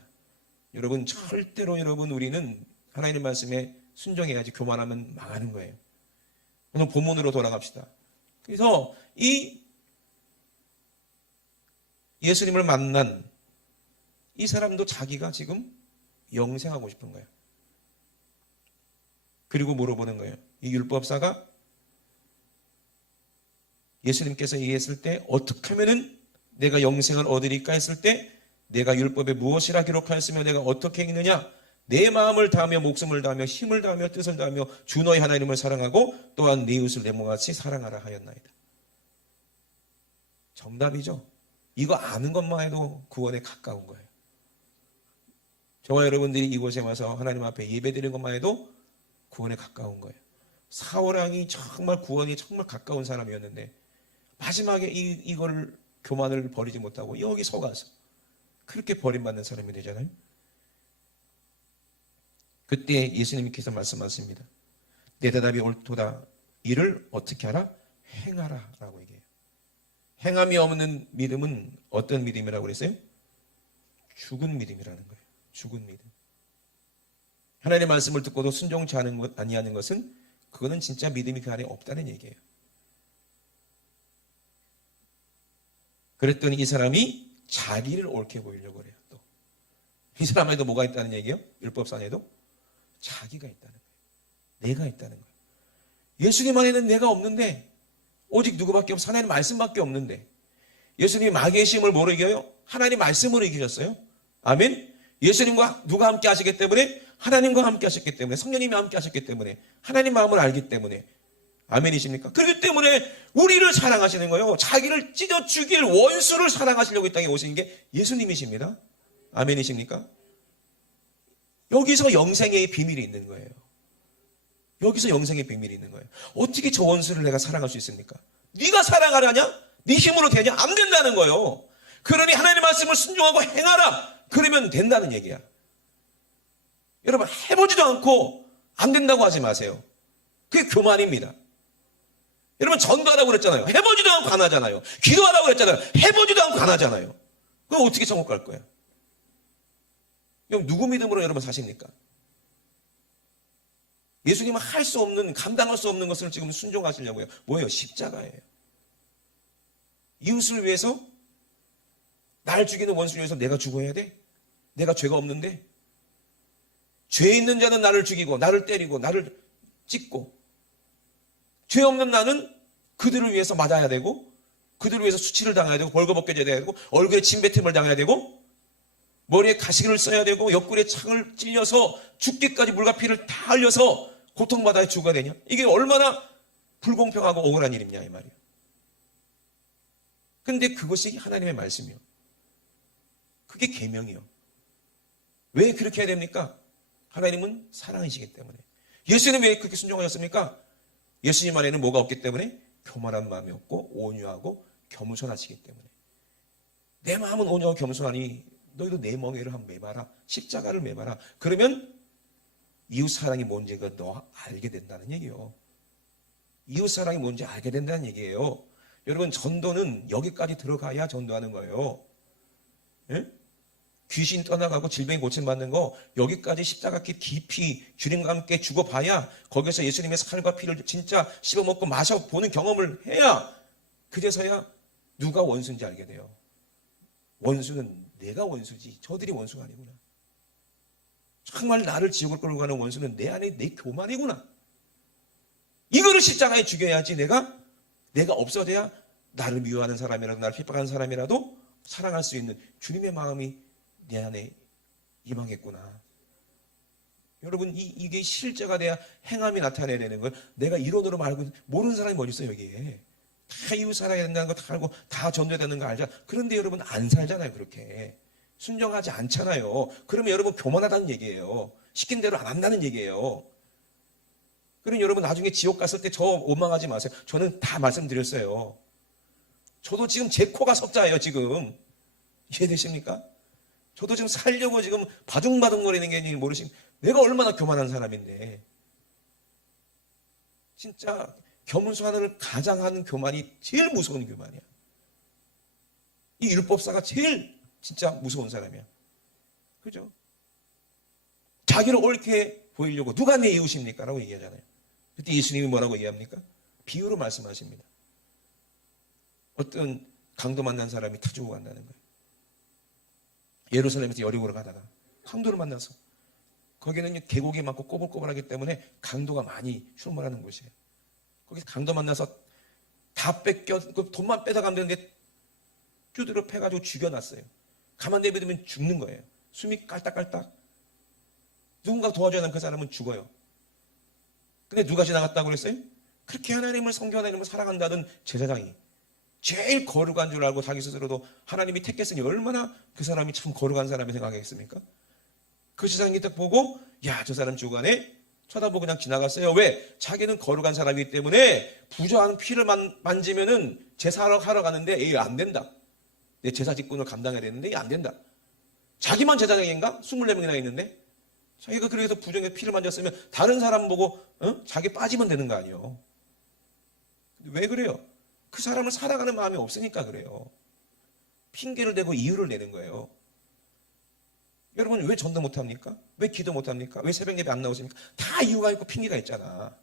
여러분, 절대로 우리는 하나님 말씀에 순종해야지. 교만하면 망하는 거예요. 오늘 본문으로 돌아갑시다. 그래서 이 예수님을 만난 이 사람도 자기가 지금 영생하고 싶은 거예요. 그리고 물어보는 거예요. 이 율법사가 예수님께서 얘기했을 때 어떻게 하면은 내가 영생을 얻으리까 했을 때 내가 율법에 무엇이라 기록하였으며 내가 어떻게 행느냐? 내 마음을 다하며 목숨을 다하며 힘을 다하며 뜻을 다하며 주 너의 하나님을 사랑하고 또한 네 이웃을 내 몸같이 사랑하라 하였나이다. 정답이죠. 이거 아는 것만 해도 구원에 가까운 거예요. 저와 여러분들이 이곳에 와서 하나님 앞에 예배드리는 것만 해도 구원에 가까운 거예요. 사울왕이 정말 구원이 정말 가까운 사람이었는데 마지막에 이걸 교만을 버리지 못하고 여기 서가서 그렇게 버림받는 사람이 되잖아요. 그때 예수님께서 말씀하십니다. 내 대답이 옳도다. 이를 어떻게 하라? 행하라 라고 얘기해요. 행함이 없는 믿음은 어떤 믿음이라고 그랬어요? 죽은 믿음이라는 거예요. 죽은 믿음. 하나님의 말씀을 듣고도 순종치 아니하는 것은 그거는 진짜 믿음이 그 안에 없다는 얘기예요. 그랬더니 이 사람이 자기를 옳게 보이려고 그래요. 또 이 사람 안에도 뭐가 있다는 얘기예요? 율법상 안에도 자기가 있다는 거예요. 내가 있다는 거예요. 예수님 안에는 내가 없는데 오직 누구밖에 없어? 하나님 말씀밖에 없는데 예수님이 마귀의 힘을 뭐로 이겨요? 하나님 말씀으로 이기셨어요. 아멘. 예수님과 누가 함께 하시기 때문에? 하나님과 함께 하셨기 때문에, 성령님이 함께 하셨기 때문에, 하나님 마음을 알기 때문에. 아멘이십니까? 그렇기 때문에 우리를 사랑하시는 거예요. 자기를 찢어 죽일 원수를 사랑하시려고 이 땅에 오신 게 예수님이십니다. 아멘이십니까? 여기서 영생의 비밀이 있는 거예요. 여기서 영생의 비밀이 있는 거예요. 어떻게 저 원수를 내가 사랑할 수 있습니까? 네가 사랑하려냐? 네 힘으로 되냐? 안 된다는 거예요. 그러니 하나님의 말씀을 순종하고 행하라. 그러면 된다는 얘기야. 여러분, 해보지도 않고 안 된다고 하지 마세요. 그게 교만입니다. 여러분, 전도하라고 그랬잖아요. 해보지도 않고 안 하잖아요. 기도하라고 그랬잖아요. 해보지도 않고 안 하잖아요. 그럼 어떻게 천국 갈 거야? 그럼 누구 믿음으로 여러분 사십니까? 예수님은 할 수 없는, 감당할 수 없는 것을 지금 순종하시려고요. 뭐예요? 십자가예요. 이웃을 위해서, 날 죽이는 원수를 위해서 내가 죽어야 돼? 내가 죄가 없는데? 죄 있는 자는 나를 죽이고, 나를 때리고, 나를 찢고, 죄 없는 나는 그들을 위해서 맞아야 되고, 그들을 위해서 수치를 당해야 되고, 벌거벗겨져야 되고, 얼굴에 침뱉음을 당해야 되고, 머리에 가시를 써야 되고, 옆구리에 창을 찔려서 죽기까지 물과 피를 다 흘려서 고통받아야 죽어야 되냐? 이게 얼마나 불공평하고 억울한 일이냐 이 말이에요. 근데 그것이 하나님의 말씀이요. 그게 계명이요. 왜 그렇게 해야 됩니까? 하나님은 사랑이시기 때문에. 예수님은 왜 그렇게 순종하셨습니까? 예수님 안에는 뭐가 없기 때문에? 교만한 마음이 없고 온유하고 겸손하시기 때문에. 내 마음은 온유하고 겸손하니 너희도 내 멍에를 한번 매봐라. 십자가를 매봐라. 그러면 이웃사랑이 뭔지 너 알게 된다는 얘기예요. 이웃사랑이 뭔지 알게 된다는 얘기예요. 여러분, 전도는 여기까지 들어가야 전도하는 거예요. 예? 귀신 떠나가고 질병이 고침받는 거 여기까지 십자가 깊이 주님과 함께 죽어봐야 거기서 예수님의 살과 피를 진짜 씹어먹고 마셔보는 경험을 해야 그제서야 누가 원수인지 알게 돼요. 원수는 내가 원수지 저들이 원수가 아니구나. 정말 나를 지옥을 끌고 가는 원수는 내 안에 내 교만이구나. 이거를 십자가에 죽여야지 내가 없어져야 나를 미워하는 사람이라도 나를 핍박하는 사람이라도 사랑할 수 있는 주님의 마음이 내 안에 임하겠구나. 여러분, 이게 실제가 돼야 행함이 나타내야 되는 걸 내가 이론으로 말고 모르는 사람이 어디 있어요 여기에. 다 이웃 살아야 된다는 거 다 알고 다 전도해야 되는 거 알잖아. 그런데 여러분 안 살잖아요. 그렇게 순종하지 않잖아요. 그러면 여러분 교만하다는 얘기예요. 시킨 대로 안 한다는 얘기예요. 그러면 여러분 나중에 지옥 갔을 때 저 원망하지 마세요. 저는 다 말씀드렸어요. 저도 지금 제 코가 석자예요. 지금 이해되십니까? 저도 지금 살려고 지금 바둥바둥거리는 게 모르시면 내가 얼마나 교만한 사람인데. 진짜 겸손을 가장 하는 교만이 제일 무서운 교만이야. 이 율법사가 제일 진짜 무서운 사람이야. 그죠? 자기를 옳게 보이려고 누가 내 이웃입니까? 라고 얘기하잖아요. 그때 예수님이 뭐라고 얘기합니까? 비유로 말씀하십니다. 어떤 강도 만난 사람이 타주고 간다는 거예요. 예루살렘에서 여리고를 가다가 강도를 만나서 거기는 계곡이 많고 꼬불꼬불하기 때문에 강도가 많이 출몰하는 곳이에요. 거기서 강도 만나서 다 뺏겨 그 돈만 뺏어가면 되는데 두드려 패가지고 죽여놨어요. 가만 내버리면 죽는 거예요. 숨이 깔딱깔딱. 누군가 도와줘야 하는 그 사람은 죽어요. 근데 누가 지나갔다고 그랬어요? 그렇게 하나님을 섬겨 하나님을 사랑한다던 제사장이 제일 거룩한 줄 알고 자기 스스로도 하나님이 택했으니 얼마나 그 사람이 참 거룩한 사람이 생각하겠습니까? 그 제사장이 딱 보고 야, 저 사람 죽어가네? 쳐다보고 그냥 지나갔어요. 왜? 자기는 거룩한 사람이기 때문에 부정한 피를 만지면은 제사하러 가는데 이게 안 된다. 내 제사 직분을 감당해야 되는데 이게 안 된다. 자기만 제사장인가? 24명이나 있는데 자기가 그래서 부정의 피를 만졌으면 다른 사람 보고 자기 빠지면 되는 거 아니에요. 왜 그래요? 그 사람을 사랑하는 마음이 없으니까 그래요. 핑계를 대고 이유를 내는 거예요. 여러분 왜 전도 못합니까? 왜 기도 못합니까? 왜 새벽 예배 안 나오십니까? 다 이유가 있고 핑계가 있잖아.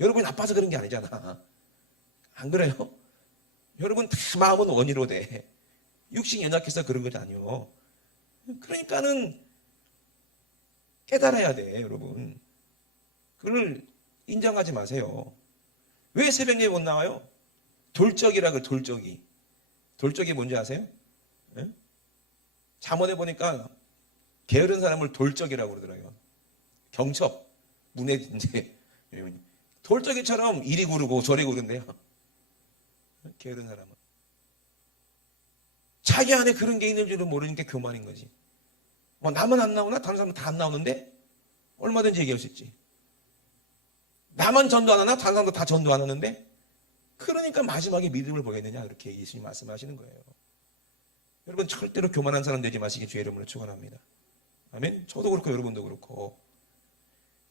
여러분이 나빠서 그런 게 아니잖아. 안 그래요? 여러분 다 마음은 원의로 돼. 육신이 연약해서 그런 건 아니요. 그러니까는 깨달아야 돼, 여러분. 그걸 인정하지 마세요. 왜 새벽에 못 나와요? 돌적이라고, 돌적이. 돌적이 뭔지 아세요? 예? 잠언에 보니까 게으른 사람을 돌적이라고 그러더라고요. 경첩, 문에 이제 돌적이처럼 이리 구르고 저리 구른대요. 게으른 사람은. 자기 안에 그런 게 있는 줄을 모르는 게 교만인 거지. 뭐 나만 안 나오나? 다른 사람은 다 안 나오는데? 얼마든지 얘기할 수 있지. 나만 전도 안 하나? 다른 사람도 다 전도 안 하는데? 그러니까 마지막에 믿음을 보겠느냐? 그렇게 예수님 말씀하시는 거예요. 여러분 절대로 교만한 사람 되지 마시기 주의 이름으로 축원합니다. 아멘. 저도 그렇고 여러분도 그렇고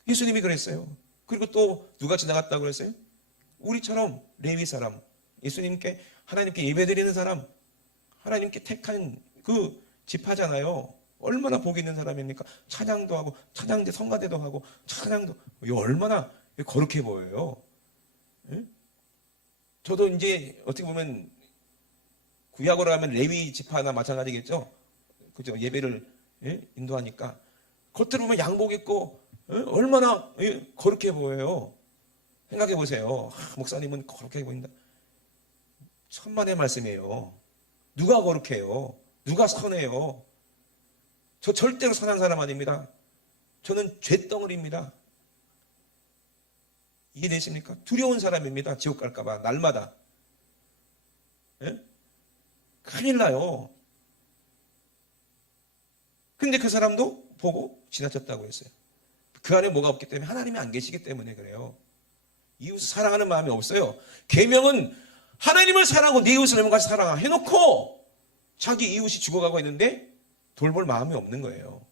예수님이 그랬어요. 그리고 또 누가 지나갔다고 그랬어요? 우리처럼 레위 사람, 예수님께 하나님께 예배드리는 사람, 하나님께 택한 그 지파잖아요. 얼마나 복 있는 사람입니까? 찬양도 하고 찬양대 성가대도 하고 찬양도 얼마나 거룩해 보여요. 예? 저도 이제 어떻게 보면 구약으로 하면 레위 지파나 마찬가지겠죠. 그죠? 예배를 인도하니까 겉으로 보면 양복 입고 얼마나 거룩해 보여요. 생각해 보세요. 목사님은 거룩해 보인다. 천만의 말씀이에요. 누가 거룩해요? 누가 선해요? 저 절대로 선한 사람 아닙니다. 저는 죄덩어리입니다. 이해되십니까? 두려운 사람입니다. 지옥 갈까봐 날마다. 예? 큰일 나요. 근데 그 사람도 보고 지나쳤다고 했어요. 그 안에 뭐가 없기 때문에 하나님이 안 계시기 때문에 그래요. 이웃을 사랑하는 마음이 없어요. 계명은 하나님을 사랑하고 네 이웃을 같이 사랑하 해놓고 자기 이웃이 죽어가고 있는데 돌볼 마음이 없는 거예요.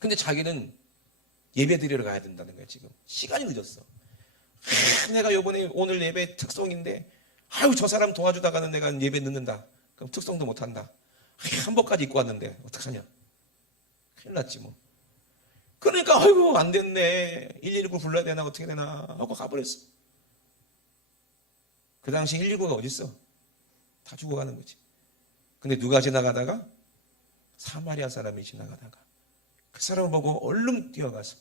근데 자기는 예배 드리러 가야 된다는 거예요. 지금 시간이 늦었어. 내가 요번에 오늘 예배 특송인데 아유 저 사람 도와주다가는 내가 예배 늦는다. 그럼 특송도 못한다. 한복까지 입고 왔는데 어떡하냐. 큰일 났지 뭐. 그러니까 아이고 안 됐네. 119 불러야 되나 어떻게 되나 하고 가버렸어. 그 당시 119가 어딨어? 다 죽어가는 거지. 근데 누가 지나가다가 사마리아 사람이 지나가다가 그 사람을 보고 얼른 뛰어가서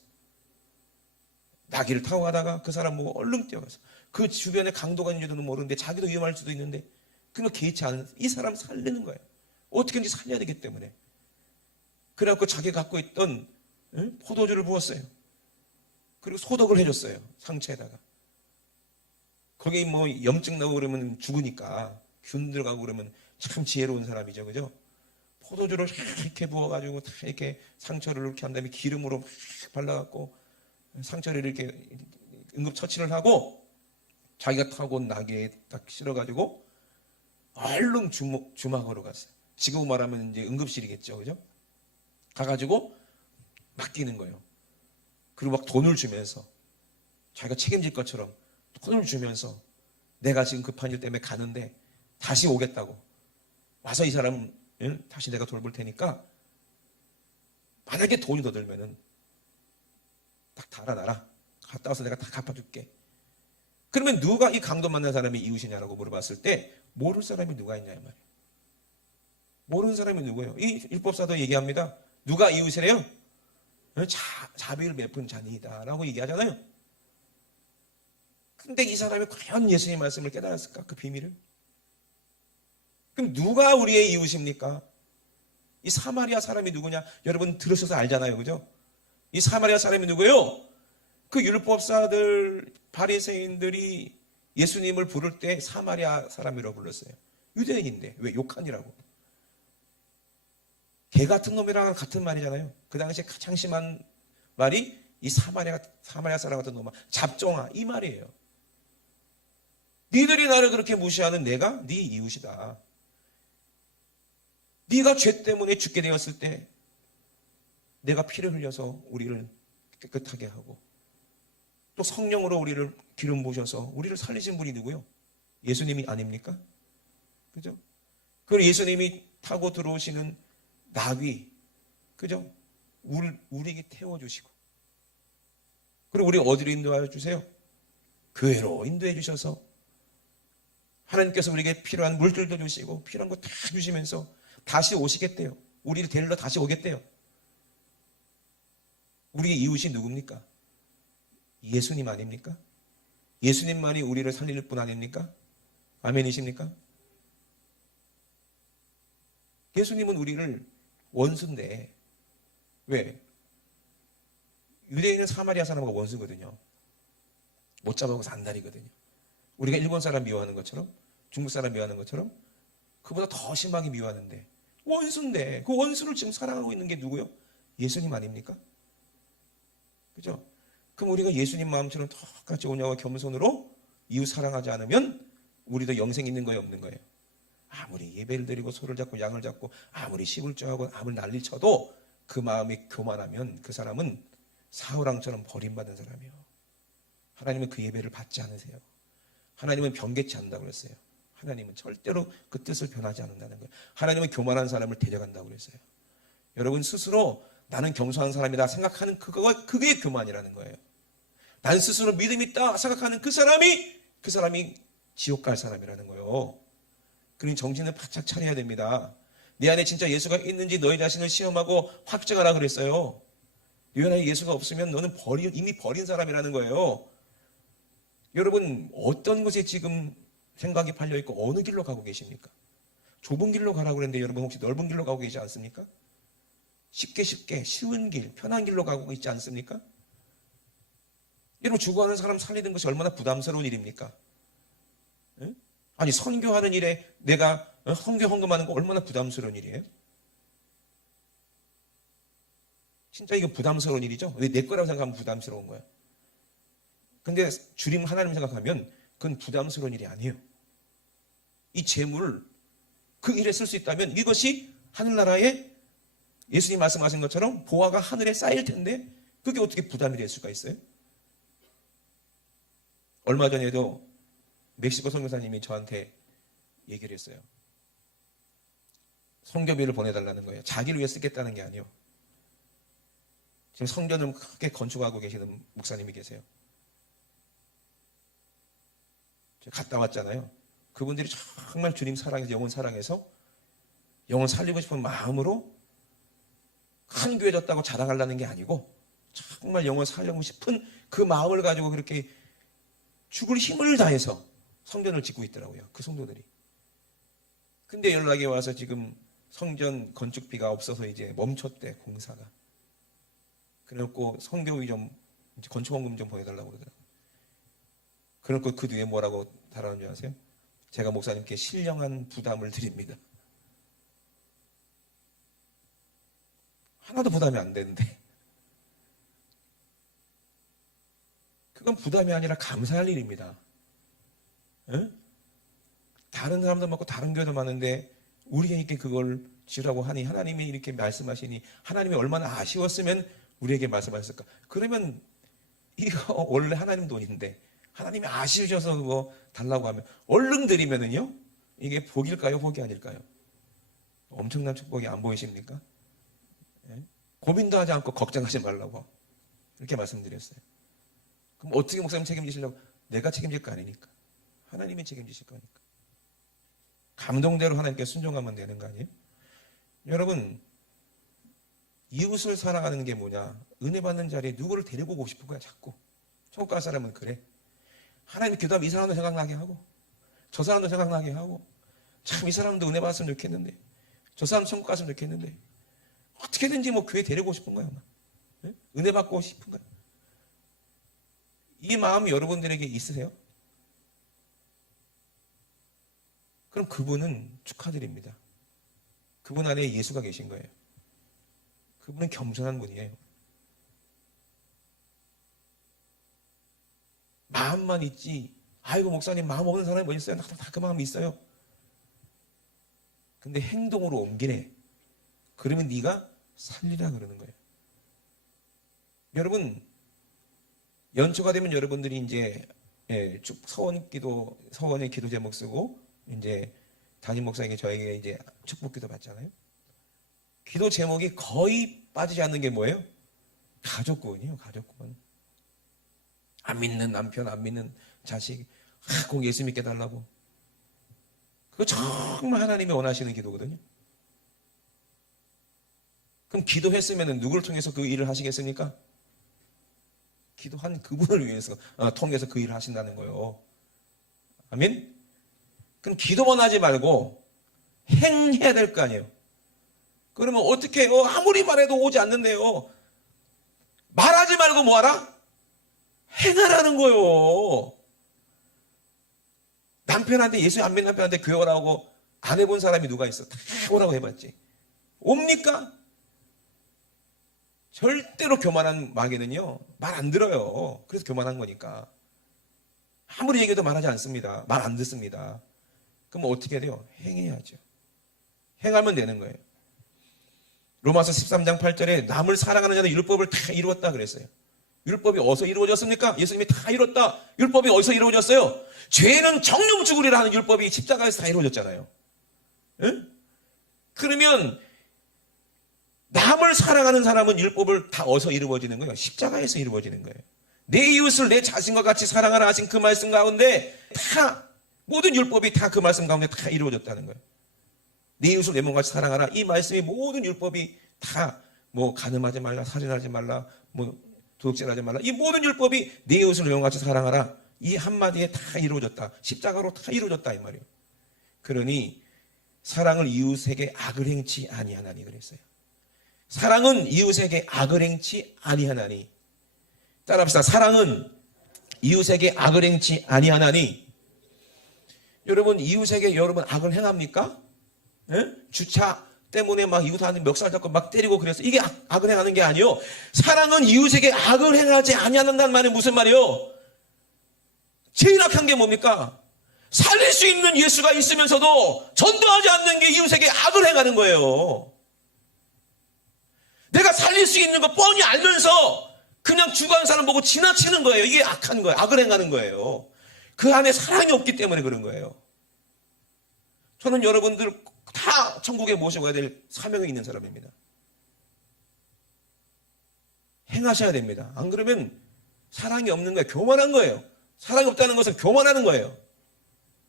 나귀를 타고 가다가 그 사람 보고 얼른 뛰어가서 그 주변에 강도가 있는지도 모르는데 자기도 위험할 수도 있는데 그거 개의치 않은 이 사람 살리는 거예요. 어떻게든지 살려야 되기 때문에. 그래갖고 자기가 갖고 있던 포도주를 부었어요. 그리고 소독을 해줬어요. 상처에다가. 거기 뭐 염증 나고 그러면 죽으니까 균 들어가고 그러면 참 지혜로운 사람이죠. 그죠? 포도주를 이렇게 부어가지고 다 이렇게 상처를 이렇게 한 다음에 기름으로 막 발라갖고 상처를 이렇게 응급처치를 하고 자기가 타고 온 나귀에 딱 실어가지고 얼른 주막으로 갔어요. 지금 말하면 이제 응급실이겠죠. 그죠? 가가지고 맡기는 거예요. 그리고 막 돈을 주면서 자기가 책임질 것처럼 돈을 주면서 내가 지금 급한 일 때문에 가는데 다시 오겠다고 와서 이 사람 다시 내가 돌볼 테니까 만약에 돈이 더 들면은 딱 달아놔라. 갔다 와서 내가 다 갚아줄게. 그러면 누가 이 강도 만난 사람이 이웃이냐라고 물어봤을 때 모를 사람이 누가 있냐 이 말이에요. 모르는 사람이 누구예요? 이 율법사도 얘기합니다. 누가 이웃이래요? 자비를 베푼 자니이다 라고 얘기하잖아요. 근데 이 사람이 과연 예수님의 말씀을 깨달았을까? 그 비밀을? 그럼 누가 우리의 이웃입니까? 이 사마리아 사람이 누구냐? 여러분 들으셔서 알잖아요. 그죠? 이 사마리아 사람이 누구예요? 그 율법사들, 바리새인들이 예수님을 부를 때 사마리아 사람이라고 불렀어요. 유대인인데 왜 욕하니라고. 개 같은 놈이랑 같은 말이잖아요. 그 당시에 가장 심한 말이 이 사마리아 사람 같은 놈아, 잡종아 이 말이에요. 니들이 나를 그렇게 무시하는 내가 네 이웃이다. 네가 죄 때문에 죽게 되었을 때 내가 피를 흘려서 우리를 깨끗하게 하고 또 성령으로 우리를 기름 부으셔서 우리를 살리신 분이 누구요? 예수님이 아닙니까? 그죠? 그리고 예수님이 타고 들어오시는 나귀, 그죠? 우리에게 태워주시고 그리고 우리 어디로 인도하여 주세요? 교회로 인도해 주셔서 하나님께서 우리에게 필요한 물들도 주시고 필요한 거 다 주시면서 다시 오시겠대요. 우리를 데리러 다시 오겠대요. 우리의 이웃이 누굽니까? 예수님 아닙니까? 예수님만이 우리를 살릴 분 아닙니까? 아멘이십니까? 예수님은 우리를 원수인데 왜? 유대인은 사마리아 사람과 원수거든요. 못 잡아먹어서 안달이거든요. 우리가 일본 사람 미워하는 것처럼 중국 사람 미워하는 것처럼 그보다 더 심하게 미워하는데 원수인데 그 원수를 지금 사랑하고 있는 게 누구요? 예수님 아닙니까? 그죠? 그럼 우리가 예수님 마음처럼 똑같이 온유하고 겸손으로 이웃 사랑하지 않으면 우리도 영생 있는 거예요, 없는 거예요? 아무리 예배를 드리고 소를 잡고 양을 잡고 아무리 시불조하고 아무리 난리 쳐도 그 마음이 교만하면 그 사람은 사울왕처럼 버림받은 사람이에요. 하나님은 그 예배를 받지 않으세요. 하나님은 변개치 않는다고 그랬어요. 하나님은 절대로 그 뜻을 변하지 않는다는 거예요. 하나님은 교만한 사람을 데려간다고 그랬어요. 여러분 스스로 나는 겸손한 사람이다 생각하는 그게 교만이라는 거예요. 난 스스로 믿음 있다 생각하는 그 사람이 지옥 갈 사람이라는 거예요. 그러니 정신을 바짝 차려야 됩니다. 내 안에 진짜 예수가 있는지 너희 자신을 시험하고 확증하라 그랬어요. 네 안에 예수가 없으면 너는 이미 버린 사람이라는 거예요. 여러분 어떤 것에 지금 생각이 팔려있고 어느 길로 가고 계십니까? 좁은 길로 가라고 그랬는데 여러분 혹시 넓은 길로 가고 계시지 않습니까? 쉽게 쉬운 길, 편한 길로 가고 있지 않습니까? 여러분 죽어가는 사람 살리는 것이 얼마나 부담스러운 일입니까? 응? 아니 선교하는 일에 내가 선교 헌금하는 거 얼마나 부담스러운 일이에요? 진짜 이거 부담스러운 일이죠? 내 거라고 생각하면 부담스러운 거야. 근데 주님 하나님 생각하면 그건 부담스러운 일이 아니에요. 이 재물 그 일에 쓸 수 있다면 이것이 하늘나라에 예수님 말씀하신 것처럼 보화가 하늘에 쌓일 텐데 그게 어떻게 부담이 될 수가 있어요? 얼마 전에도 멕시코 선교사님이 저한테 얘기를 했어요. 선교비를 보내달라는 거예요. 자기를 위해 쓰겠다는 게 아니에요. 지금 성전을 크게 건축하고 계시는 목사님이 계세요. 제가 갔다 왔잖아요. 그분들이 정말 주님 사랑해서 영혼 살리고 싶은 마음으로 큰 교회 졌다고 자랑하려는 게 아니고 정말 영혼 살리고 싶은 그 마음을 가지고 그렇게 죽을 힘을 다해서 성전을 짓고 있더라고요. 그 성도들이. 근데 연락이 와서 지금 성전 건축비가 없어서 이제 멈췄대, 공사가. 그래갖고 성교비 좀 건축원금 좀 보내달라고 그러더라고요. 그래갖고 그 뒤에 뭐라고 달아놓은 줄 아세요? 제가 목사님께 신령한 부담을 드립니다. 하나도 부담이 안 되는데 그건 부담이 아니라 감사할 일입니다. 응? 다른 사람도 많고 다른 교회도 많은데 우리에게 그걸 지으라고 하니 하나님이 이렇게 말씀하시니 하나님이 얼마나 아쉬웠으면 우리에게 말씀하셨을까? 그러면 이거 원래 하나님 돈인데 하나님이 아쉬우셔서 그거 달라고 하면 얼른 드리면은요 이게 복일까요? 복이 아닐까요? 엄청난 축복이 안 보이십니까? 예? 고민도 하지 않고 걱정하지 말라고 이렇게 말씀드렸어요. 그럼 어떻게 목사님 책임지시려고? 내가 책임질 거 아니니까 하나님이 책임지실 거니까 감동대로 하나님께 순종하면 되는 거 아니에요? 여러분 이웃을 사랑하는 게 뭐냐? 은혜 받는 자리에 누구를 데리고 오고 싶은 거야 자꾸. 천국 갈 사람은 그래. 하나님 기도하면 이 사람도 생각나게 하고 저 사람도 생각나게 하고 참 이 사람도 은혜 받았으면 좋겠는데 저 사람 천국 갔으면 좋겠는데 어떻게든지 뭐 교회 데리고 오고 싶은 거야. 네? 은혜 받고 싶은 거야. 이 마음이 여러분들에게 있으세요? 그럼 그분은 축하드립니다. 그분 안에 예수가 계신 거예요. 그분은 겸손한 분이에요. 마음만 있지. 아이고 목사님 마음 없는 사람이 뭐 있어요? 다 그 마음이 있어요. 근데 행동으로 옮기래. 그러면 네가 살리라 그러는 거예요. 여러분 연초가 되면 여러분들이 이제 쭉 서원의 기도 제목 쓰고 이제 담임 목사에게 저에게 이제 축복 기도 받잖아요. 기도 제목이 거의 빠지지 않는 게 뭐예요? 가족구원이에요. 가족구원. 안 믿는 남편, 안 믿는 자식, 꼭 예수 믿게 달라고. 그거 정말 하나님이 원하시는 기도거든요. 그럼 기도했으면 누구를 통해서 그 일을 하시겠습니까? 기도한 그분을 위해서 통해서 그 일을 하신다는 거예요. 아멘? 그럼 기도만 하지 말고 행해야 될 거 아니에요. 그러면 어떻게 해요? 아무리 말해도 오지 않는데요. 말하지 말고 뭐하라? 행하라는 거예요. 남편한테, 예수 안 믿는 남편한테 교회 오라고 안 해본 사람이 누가 있어? 다 오라고 해봤지. 옵니까? 절대로 교만한 마귀는요, 말 안 들어요. 그래서 교만한 거니까. 아무리 얘기해도 말하지 않습니다. 말 안 듣습니다. 그럼 어떻게 해야 돼요? 행해야죠. 행하면 되는 거예요. 로마서 13장 8절에 남을 사랑하는 자는 율법을 다 이루었다 그랬어요. 율법이 어디서 이루어졌습니까? 예수님이 다 이뤘다. 율법이 어디서 이루어졌어요? 죄는 정령 죽으리라 하는 율법이 십자가에서 다 이루어졌잖아요. 응? 그러면 남을 사랑하는 사람은 율법을 다 어디서 이루어지는 거예요? 십자가에서 이루어지는 거예요. 내 이웃을 내 자신과 같이 사랑하라 하신 그 말씀 가운데 다 모든 율법이 다 그 말씀 가운데 다 이루어졌다는 거예요. 내 이웃을 내 몸같이 사랑하라. 이 말씀이 모든 율법이 다 뭐 간음하지 말라, 살인하지 말라, 뭐 도둑질하지 말라. 이 모든 율법이 내 이웃을 내 몸같이 사랑하라. 이 한마디에 다 이루어졌다. 십자가로 다 이루어졌다 이 말이에요. 그러니 사랑을 이웃에게 악을 행치 아니하나니 그랬어요. 사랑은 이웃에게 악을 행치 아니하나니. 따라합시다. 사랑은 이웃에게 악을 행치 아니하나니. 여러분 이웃에게 여러분 악을 행합니까? 예? 주차 때문에 막 이웃한테 멱살 잡고 막 때리고 그래서 이게 악을 행하는 게 아니요. 사랑은 이웃에게 악을 행하지 아니한다는 말이 무슨 말이요? 제일 악한 게 뭡니까? 살릴 수 있는 예수가 있으면서도 전도하지 않는 게 이웃에게 악을 행하는 거예요. 내가 살릴 수 있는 거 뻔히 알면서 그냥 죽어가는 사람 보고 지나치는 거예요. 이게 악한 거예요. 악을 행하는 거예요. 그 안에 사랑이 없기 때문에 그런 거예요. 저는 여러분들 다 천국에 모셔가야 될 사명이 있는 사람입니다. 행하셔야 됩니다. 안 그러면 사랑이 없는 거예요. 교만한 거예요. 사랑이 없다는 것은 교만하는 거예요.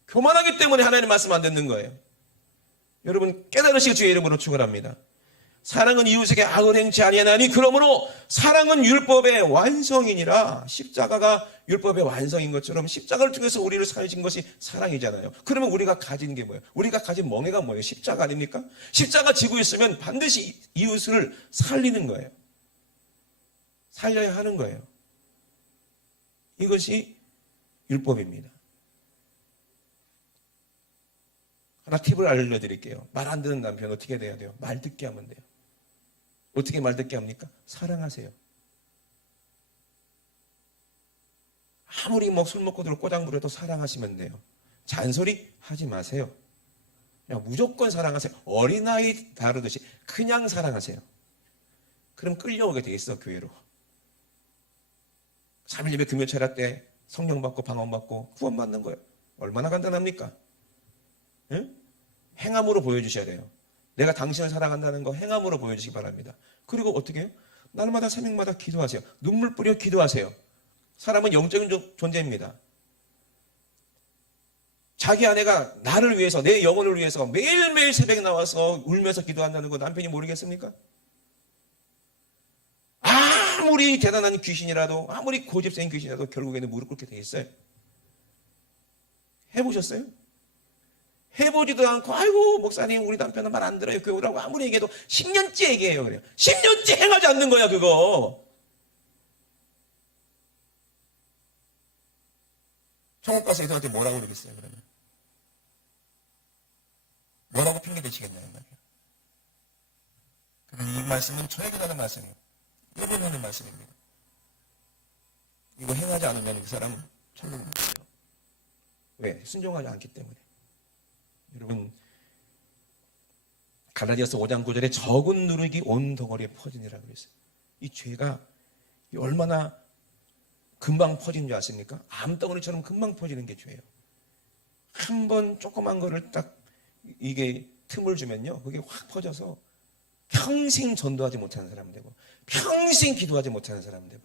교만하기 때문에 하나님의 말씀 안 듣는 거예요. 여러분 깨달으시기 주의 이름으로 축원합니다. 사랑은 이웃에게 악을 행치 아니하나니 그러므로 사랑은 율법의 완성이니라. 십자가가 율법의 완성인 것처럼 십자가를 통해서 우리를 살리신 것이 사랑이잖아요. 그러면 우리가 가진 게 뭐예요? 우리가 가진 멍해가 뭐예요? 십자가 아닙니까? 십자가 지고 있으면 반드시 이웃을 살리는 거예요. 살려야 하는 거예요. 이것이 율법입니다. 하나 팁을 알려드릴게요. 말 안 듣는 남편 어떻게 돼야 돼요? 말 듣게 하면 돼요. 어떻게 말 듣게 합니까? 사랑하세요. 아무리 뭐 술 먹고 들어 꼬장 부려도 사랑하시면 돼요. 잔소리 하지 마세요. 그냥 무조건 사랑하세요. 어린아이 다루듯이 그냥 사랑하세요. 그럼 끌려오게 돼 있어 교회로. 3일 예배 금요 철야 때 성령 받고 방언 받고 구원 받는 거예요. 얼마나 간단합니까? 응? 행함으로 보여주셔야 돼요. 내가 당신을 사랑한다는 거 행함으로 보여주시기 바랍니다. 그리고 어떻게 해요? 날마다 새벽마다 기도하세요. 눈물 뿌려 기도하세요. 사람은 영적인 존재입니다. 자기 아내가 나를 위해서 내 영혼을 위해서 매일매일 새벽에 나와서 울면서 기도한다는 거 남편이 모르겠습니까? 아무리 대단한 귀신이라도 아무리 고집센 귀신이라도 결국에는 무릎 꿇게 돼 있어요. 해보셨어요? 해보지도 않고 아이고 목사님 우리 남편은 말 안 들어요 교회 오라고 아무리 얘기해도 10년째 얘기해요. 그래요. 10년째 행하지 않는 거야 그거. 천국 가서 애들한테 뭐라고 그러겠어요 그러면? 뭐라고 핑계 대시겠냐는 말이에요. 그럼 이 말씀은 저에게 하는 말씀이에요. 여러분 하는 말씀입니다. 이거 행하지 않으면 그 사람은 천국 못 가요. 왜? 순종하지 않기 때문에. 여러분 갈라디아서 5장 9절에 적은 누룩이 온 덩어리에 퍼지니라고 그랬어요. 이 죄가 얼마나 금방 퍼지는 줄 아십니까? 암덩어리처럼 금방 퍼지는 게 죄예요. 한 번 조그만 거를 딱 이게 틈을 주면요 그게 확 퍼져서 평생 전도하지 못하는 사람 되고 평생 기도하지 못하는 사람 되고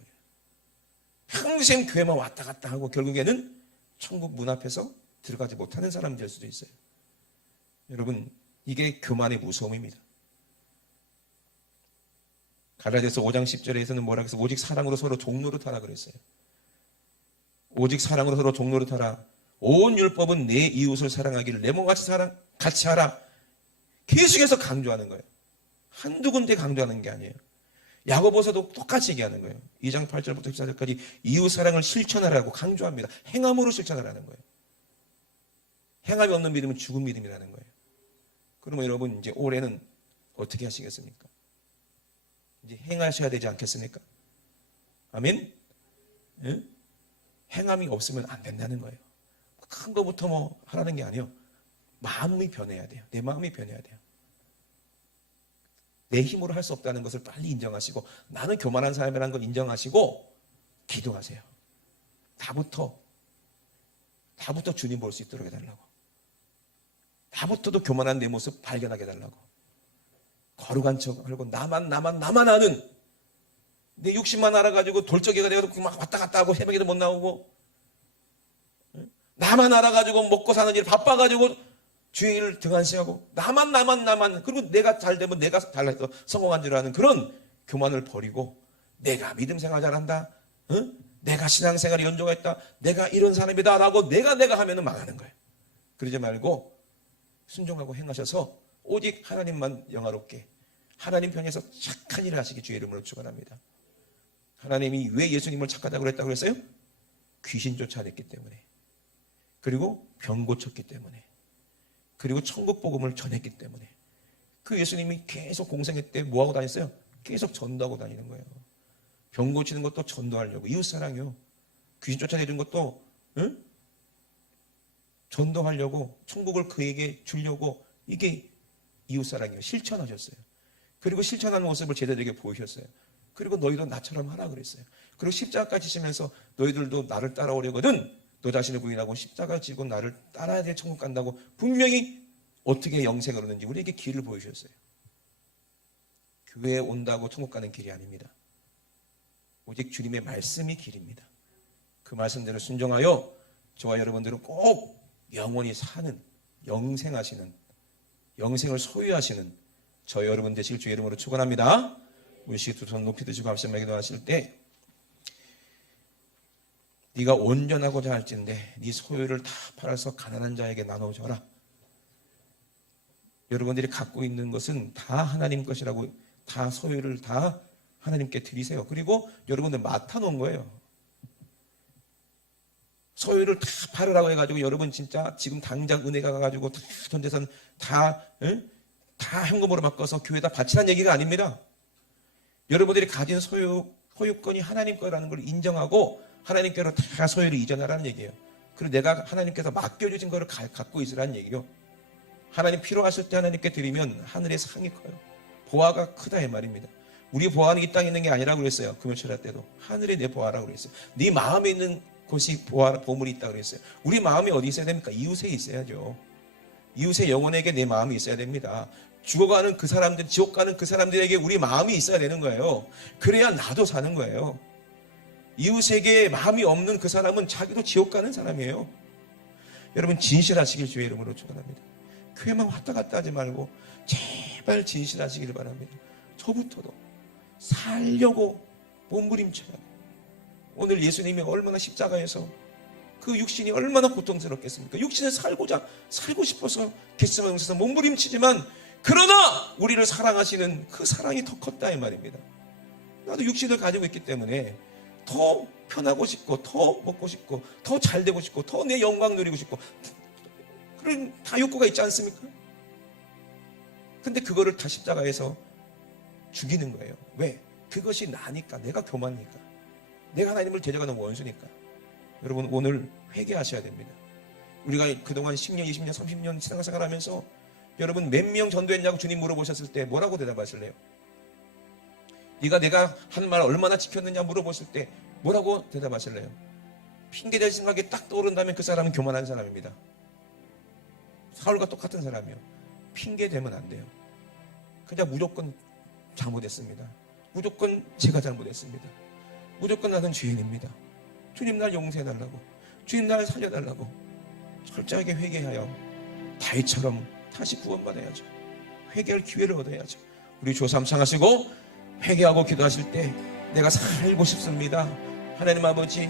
평생 교회만 왔다 갔다 하고 결국에는 천국 문 앞에서 들어가지 못하는 사람 될 수도 있어요. 여러분, 이게 교만의 무서움입니다. 갈라디아서 5장 10절에서는 뭐라 그랬어요? 오직 사랑으로 서로 종노릇하라 그랬어요. 오직 사랑으로 서로 종노릇하라. 온 율법은 내 이웃을 사랑하기를 내 몸같이 같이 하라. 계속해서 강조하는 거예요. 한두 군데 강조하는 게 아니에요. 야고보서도 똑같이 얘기하는 거예요. 2장 8절부터 14절까지 이웃 사랑을 실천하라고 강조합니다. 행함으로 실천하라는 거예요. 행함이 없는 믿음은 죽은 믿음이라는 거예요. 그러면 여러분 이제 올해는 어떻게 하시겠습니까? 이제 행하셔야 되지 않겠습니까? 아멘? 예? 행함이 없으면 안 된다는 거예요. 큰 거부터 뭐 하라는 게 아니에요. 마음이 변해야 돼요. 내 마음이 변해야 돼요. 내 힘으로 할 수 없다는 것을 빨리 인정하시고, 나는 교만한 사람이라는 걸 인정하시고 기도하세요. 나부터 주님 볼 수 있도록 해달라고. 나부터도 교만한 내 모습 발견하게 해달라고. 거룩한 척하고 나만 아는, 내 욕심만 알아가지고 돌적이가 돼가지고 막 왔다 갔다 하고 새벽에도 못 나오고, 나만 알아가지고 먹고 사는 일 바빠가지고 주일을 등한시하고, 나만 그리고 내가 잘 되면 내가 잘해서 성공한 줄 아는 그런 교만을 버리고, 내가 믿음 생활 잘한다, 내가 신앙생활에 연종했다, 내가 이런 사람이다 라고 내가 하면은 망하는 거예요. 그러지 말고 순종하고 행하셔서 오직 하나님만 영화롭게, 하나님 편에서 착한 일을 하시기 주의 이름으로 축원합니다. 하나님이 왜 예수님을 착하다고 그랬다고 그랬어요? 귀신 쫓아냈기 때문에, 그리고 병 고쳤기 때문에, 그리고 천국 복음을 전했기 때문에. 그 예수님이 계속 공생애 때 뭐하고 다녔어요? 계속 전도하고 다니는 거예요. 병 고치는 것도 전도하려고, 이웃사랑이요. 귀신 쫓아내준 것도 전도하려고, 천국을 그에게 주려고, 이게 이웃사랑이에요. 실천하셨어요. 그리고 실천하는 모습을 제자들에게 보이셨어요. 그리고 너희도 나처럼 하라 그랬어요. 그리고 십자가까지 지면서 너희들도 나를 따라오려거든 너 자신을 부인하고 십자가 지고 나를 따라야 돼 천국 간다고 분명히 어떻게 영생을 얻는지 우리에게 길을 보여주셨어요. 교회에 온다고 천국 가는 길이 아닙니다. 오직 주님의 말씀이 길입니다. 그 말씀대로 순종하여 저와 여러분들은 꼭 영원히 사는, 영생하시는, 영생을 소유하시는 저 여러분 되실 주의 이름으로 축원합니다. 우리 두 손 높이 드시고 합심하게 기도하실 때, 네가 온전하고자 할진대 네 소유를 다 팔아서 가난한 자에게 나눠줘라. 여러분들이 갖고 있는 것은 다 하나님 것이라고, 다 소유를 다 하나님께 드리세요. 그리고 여러분들 맡아놓은 거예요. 소유를 다 팔으라고 해가지고 여러분 진짜 지금 당장 은혜가 가가지고 다 전재산 다 현금으로 바꿔서 교회에다 바치라는 얘기가 아닙니다. 여러분들이 가진 소유권이 하나님 거라는 걸 인정하고 하나님께로 다 소유를 이전하라는 얘기예요. 그리고 내가 하나님께서 맡겨주신 거를 갖고 있으라는 얘기요. 하나님 필요하실 때 하나님께 드리면 하늘의 상이 커요. 보화가 크다 이 말입니다. 우리 보화는 이 땅에 있는 게 아니라고 그랬어요. 금요철야 때도 하늘에 내 보화라고 그랬어요. 네 마음에 있는 곳이 보물이 있다고 그랬어요. 우리 마음이 어디 있어야 됩니까? 이웃에 있어야죠. 이웃의 영혼에게 내 마음이 있어야 됩니다. 죽어가는 그 사람들, 지옥 가는 그 사람들에게 우리 마음이 있어야 되는 거예요. 그래야 나도 사는 거예요. 이웃에게 마음이 없는 그 사람은 자기도 지옥 가는 사람이에요. 여러분 진실하시길 주의 이름으로 축원합니다. 교회만 왔다 갔다 하지 말고 제발 진실하시기를 바랍니다. 저부터도 살려고 몸부림쳐야 돼요. 오늘 예수님이 얼마나 십자가에서 그 육신이 얼마나 고통스럽겠습니까? 육신을 살고 싶어서 겟세마네 용사에서 몸부림치지만, 그러나 우리를 사랑하시는 그 사랑이 더 컸다 이 말입니다. 나도 육신을 가지고 있기 때문에 더 편하고 싶고, 더 먹고 싶고, 더 잘 되고 싶고, 더 내 영광 누리고 싶고, 그런 다 욕구가 있지 않습니까? 근데 그거를 다 십자가에서 죽이는 거예요. 왜? 그것이 나니까, 내가 교만이니까, 내가 하나님을 대적하는 원수니까. 여러분 오늘 회개하셔야 됩니다. 우리가 그동안 10년, 20년, 30년 신앙생활 하면서 여러분 몇 명 전도했냐고 주님 물어보셨을 때 뭐라고 대답하실래요? 내가 한 말 얼마나 지켰느냐 물어보실 때 뭐라고 대답하실래요? 핑계댈 생각이 딱 떠오른다면 그 사람은 교만한 사람입니다. 사울과 똑같은 사람이요. 핑계대면 안 돼요. 그냥 무조건 잘못했습니다. 무조건 제가 잘못했습니다. 무조건 나는 죄인입니다. 주님 날 용서해달라고, 주님 날 살려달라고 철저하게 회개하여 다윗처럼 다시 구원받아야죠. 회개할 기회를 얻어야죠. 우리 조삼 상하시고 회개하고 기도하실 때 내가 살고 싶습니다. 하나님 아버지,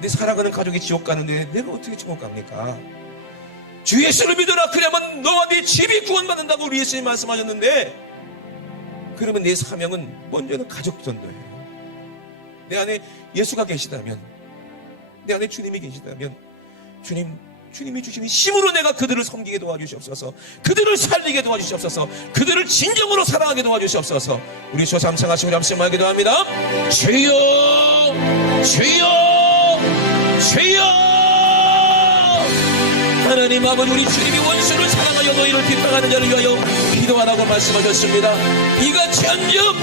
내 살아가는 가족이 지옥 가는데 내가 어떻게 지옥 갑니까? 주 예수를 믿어라. 그러면 너와 네 집이 구원받는다고 우리 예수님 말씀하셨는데, 그러면 내 사명은 먼저는 가족 전도예요. 내 안에 예수가 계시다면, 내 안에 주님이 계시다면, 주님이 주시는 힘으로 내가 그들을 섬기게 도와주시옵소서. 그들을 살리게 도와주시옵소서. 그들을 진정으로 사랑하게 도와주시옵소서. 우리 조삼상하시고 잠시만 기도합니다. 주여, 주여, 주여. 하나님 아버지, 우리 주님이 원수를 사랑하여 너희를 비방하는 자를 위하여 기도하라고 말씀하셨습니다. 이같이 한즉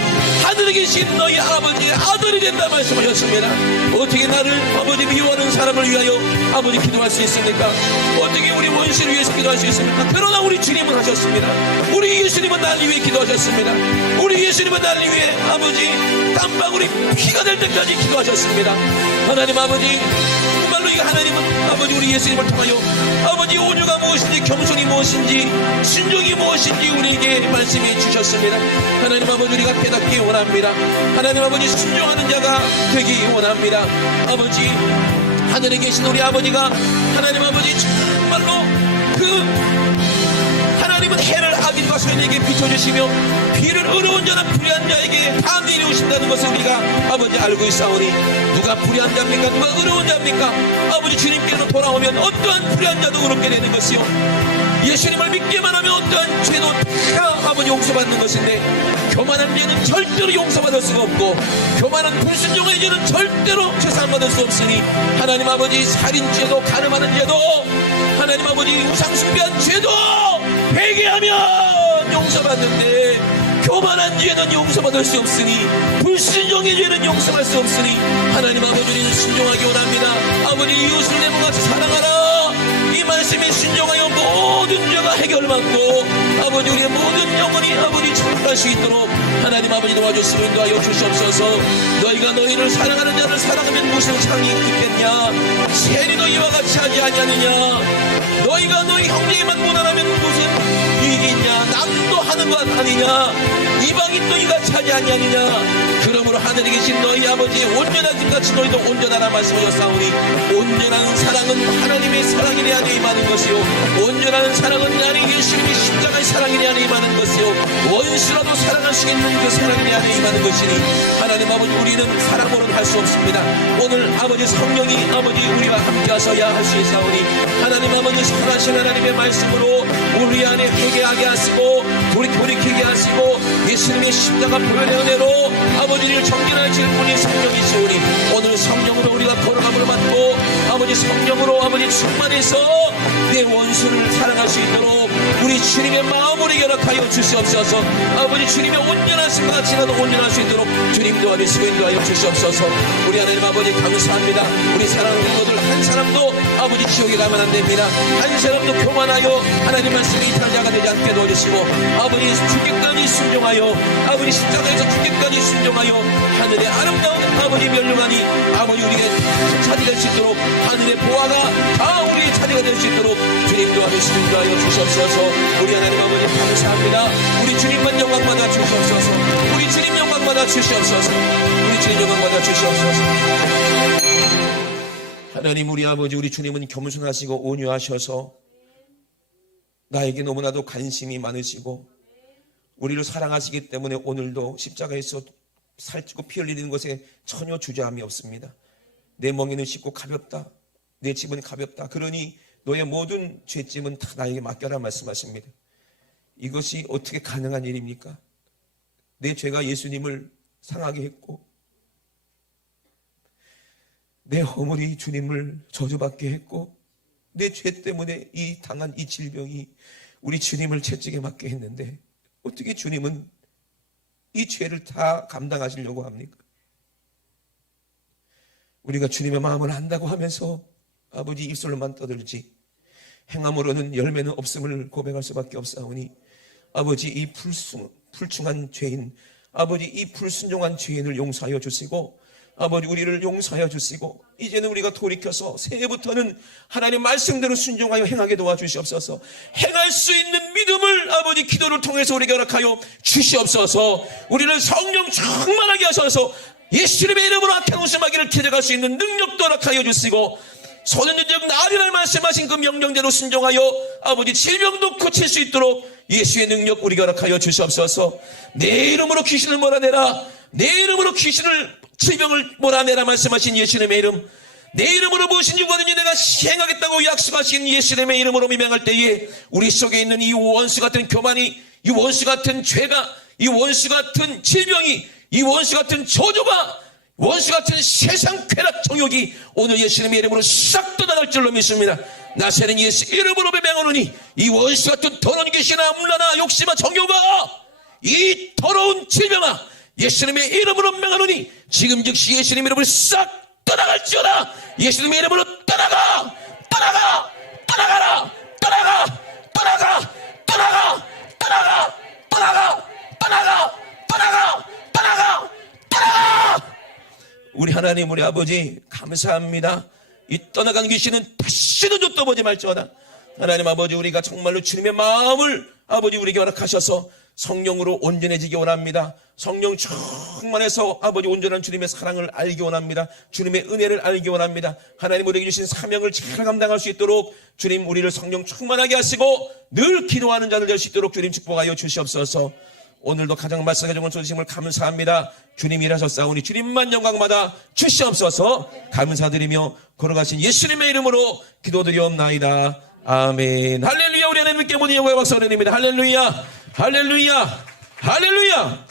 하늘에 계신 너희 아버지의 아들이 된다 말씀하셨습니다. 어떻게 나를 아버지 미워하는 사람을 위하여 아버지 기도할 수 있습니까? 어떻게 우리 원수를 위해서 기도할 수 있습니까? 그러나 우리 주님은 하셨습니다. 우리 예수님은 날 위해 기도하셨습니다. 우리 예수님은 날 위해 아버지 땀방울이 피가 될 때까지 기도하셨습니다. 하나님 아버지, 정말로 이 하나님은 아버지 우리 예수님을 통하여 아버지 온유가 무엇인지, 겸손이 무엇인지, 순종이 무엇인지 우리에게 말씀해 주셨습니다. 하나님 아버지, 우리가 깨닫기 원합니다. 하나님 아버지, 순종하는 자가 되기 원합니다. 아버지, 하늘에 계신 우리 아버지가 하나님 아버지 정말로 하나님은 해를 악인과 선인에게 비춰주시며 비를 의로운 자나 불의한 자에게 다 내려오신다는 것을 우리가 아버지 알고 있사오니, 누가 불의한 자입니까? 누가 의로운 자입니까? 아버지, 주님께로 돌아오면 어떠한 불의한 자도 의롭게 되는 것이요, 예수님을 믿기만 하면 어떠한 죄도 다 아버지 용서받는 것인데, 교만한 죄는 절대로 용서받을 수가 없고, 교만한 불순종의 죄는 절대로 죄상받을 수 없으니, 하나님 아버지, 살인죄도 가늠하는 죄도, 하나님 아버지 우상숭배한 죄도 회개하면 용서받는데, 교만한 죄는 용서받을 수 없으니, 불순종의 죄는 용서할 수 없으니, 하나님 아버지, 우리는 순종하기 원합니다. 아버지, 이웃을 내 몸같이 사랑하라. 이 말씀에 순종하여 모든 죄가 해결받고 아버지 우리의 모든 영혼이 아버지 참할 수 있도록 하나님 아버지 도와주시고 인도하여 주시옵소서. 너희가 너희를 사랑하는 자를 사랑하면 무슨 상이 있겠냐? 세리도 이와 같이 하지 아니하느냐? 너희가 너희 형제에만 무난하면 무슨 이익이 있냐? 남도 하는 것 아니냐? 이방인도 이같이 하지 아니하느냐? 그러므로 하늘에 계신 너희 아버지의 온전한 것 같이 너희도 온전하라 말씀하셨사오니, 온전한 사랑은 하나님의 사랑이래 안에 임하는 것이요, 온전한 사랑은 나의 예수님의 십자가의 사랑이래 안에 임하는 것이요, 원수라도 사랑하시겠는 그 사랑이래 안에 임하는 것이니, 하나님 아버지, 우리는 사랑으로는 할 수 없습니다. 오늘 아버지 성령이 아버지 우리와 함께 하셔야 할 수 있사오니, 하나님 아버지 선하신 하나님의 말씀으로 우리 안에 회개하게 하시고 돌이키게 하시고, 예수님의 십자가 보혈의 은혜로 아버지를 정진하실 분이 성령이시오니, 오늘 성령으로 우리가 걸어감을 받고 아버지 성령으로 아버지 충만해서 내 원수를 사랑할 수 있도록 우리 주님의 마음으로 결합하여 주시옵소서. 아버지, 주님의 온전하신 것 같이 나도 온전할 수 있도록 주님 도와주시고 인도하여 주시옵소서. 우리 하나님 아버지 감사합니다. 우리 사랑하는 분들 한 사람도 아버지 지옥에 가면 안 됩니다. 한 사람도 교만하여 하나님 말씀에 이탈한 자가 되지 않게 도와주시고, 아버지 죽기까지 순종하여 아버지 십자가에서 죽기까지 순종하여 하늘의 아름다운 아버지 멸류관이 아버지 우리의 차지 될 수 있도록, 하늘의 보화가 다 우리의 차지가 될 수 있도록 주님 도와주시고 인도하여 주시옵소서. 우리 하나님 아버지 감사합니다. 우리 주님만 영광 받아 주시옵소서. 우리 주님 영광 받아 주시옵소서. 우리 주님 영광 받아 주시옵소서. 하나님 우리 아버지, 우리 주님은 겸손하시고 온유하셔서 나에게 너무나도 관심이 많으시고 우리를 사랑하시기 때문에 오늘도 십자가에서 살찌고 피 흘리는 것에 전혀 주저함이 없습니다. 내 멍에는 쉽고 가볍다. 내 짐은 가볍다. 그러니 너의 모든 죄짐은 다 나에게 맡겨라 말씀하십니다. 이것이 어떻게 가능한 일입니까? 내 죄가 예수님을 상하게 했고, 내 허물이 주님을 저주받게 했고, 내 죄 때문에 당한 이 질병이 우리 주님을 채찍에 맞게 했는데, 어떻게 주님은 이 죄를 다 감당하시려고 합니까? 우리가 주님의 마음을 안다고 하면서 아버지 입술로만 떠들지 행함으로는 열매는 없음을 고백할 수밖에 없사오니, 아버지 이 불충한 죄인, 아버지 이 불순종한 죄인을 용서하여 주시고, 아버지 우리를 용서하여 주시고 이제는 우리가 돌이켜서 새해부터는 하나님 말씀대로 순종하여 행하게 도와주시옵소서. 행할 수 있는 믿음을 아버지 기도를 통해서 우리에게 허락하여 주시옵소서. 우리를 성령 충만하게 하셔서 예수님의 이름으로 악한 웃음하기를 기대할 수 있는 능력도 허락하여 주시고 소년적 나리라 말씀하신 그 명령대로 순종하여 아버지 질병도 고칠 수 있도록 예수의 능력 우리가 허락하여 주시옵소서. 내 이름으로 귀신을 몰아내라. 내 이름으로 질병을 몰아내라 말씀하신 예수님의 이름, 내 이름으로 무엇인지 원하든지 내가 시행하겠다고 약속하신 예수님의 이름으로 명할 때에 우리 속에 있는 이 원수 같은 교만이, 이 원수 같은 죄가, 이 원수 같은 질병이, 이 원수 같은 저주가, 원수 같은 세상 쾌락 정욕이 오늘 예수님의 이름으로 싹 떠나갈 줄로 믿습니다. 나세는 예수 이름으로 명하노니 이 원수 같은 더러운 귀신아, 음란아, 욕심아, 정욕아, 이 더러운 질병아, 예수님의 이름으로 명하노니 지금 즉시 예수님의 이름으로 싹 떠나갈지어다. 예수님의 이름으로 떠나가, 떠나가, 떠나가라, 떠나가, 떠나가, 떠나가, 떠나가, 떠나가, 떠나가, 떠나가, 떠나가, 떠나가. 우리 하나님, 우리 아버지 감사합니다. 이 떠나간 귀신은 다시는 쫓아보지 말지어다. 하나님 아버지, 우리가 정말로 주님의 마음을 아버지 우리에게 허락하셔서 성령으로 온전해지기 원합니다. 성령 충만해서 아버지 온전한 주님의 사랑을 알기 원합니다. 주님의 은혜를 알기 원합니다. 하나님 우리에게 주신 사명을 잘 감당할 수 있도록 주님 우리를 성령 충만하게 하시고 늘 기도하는 자들 될 수 있도록 주님 축복하여 주시옵소서. 오늘도 가정 말씀 가정을 주심을 감사합니다. 주님 일하셨사오니 주님만 영광받아 주시옵소서. 감사드리며 걸어가신 예수님의 이름으로 기도드리옵나이다. 아멘. 할렐루야. 우리 하나님께 모든 영광과 박수 올려드립니다. 할렐루야, 할렐루야, 할렐루야.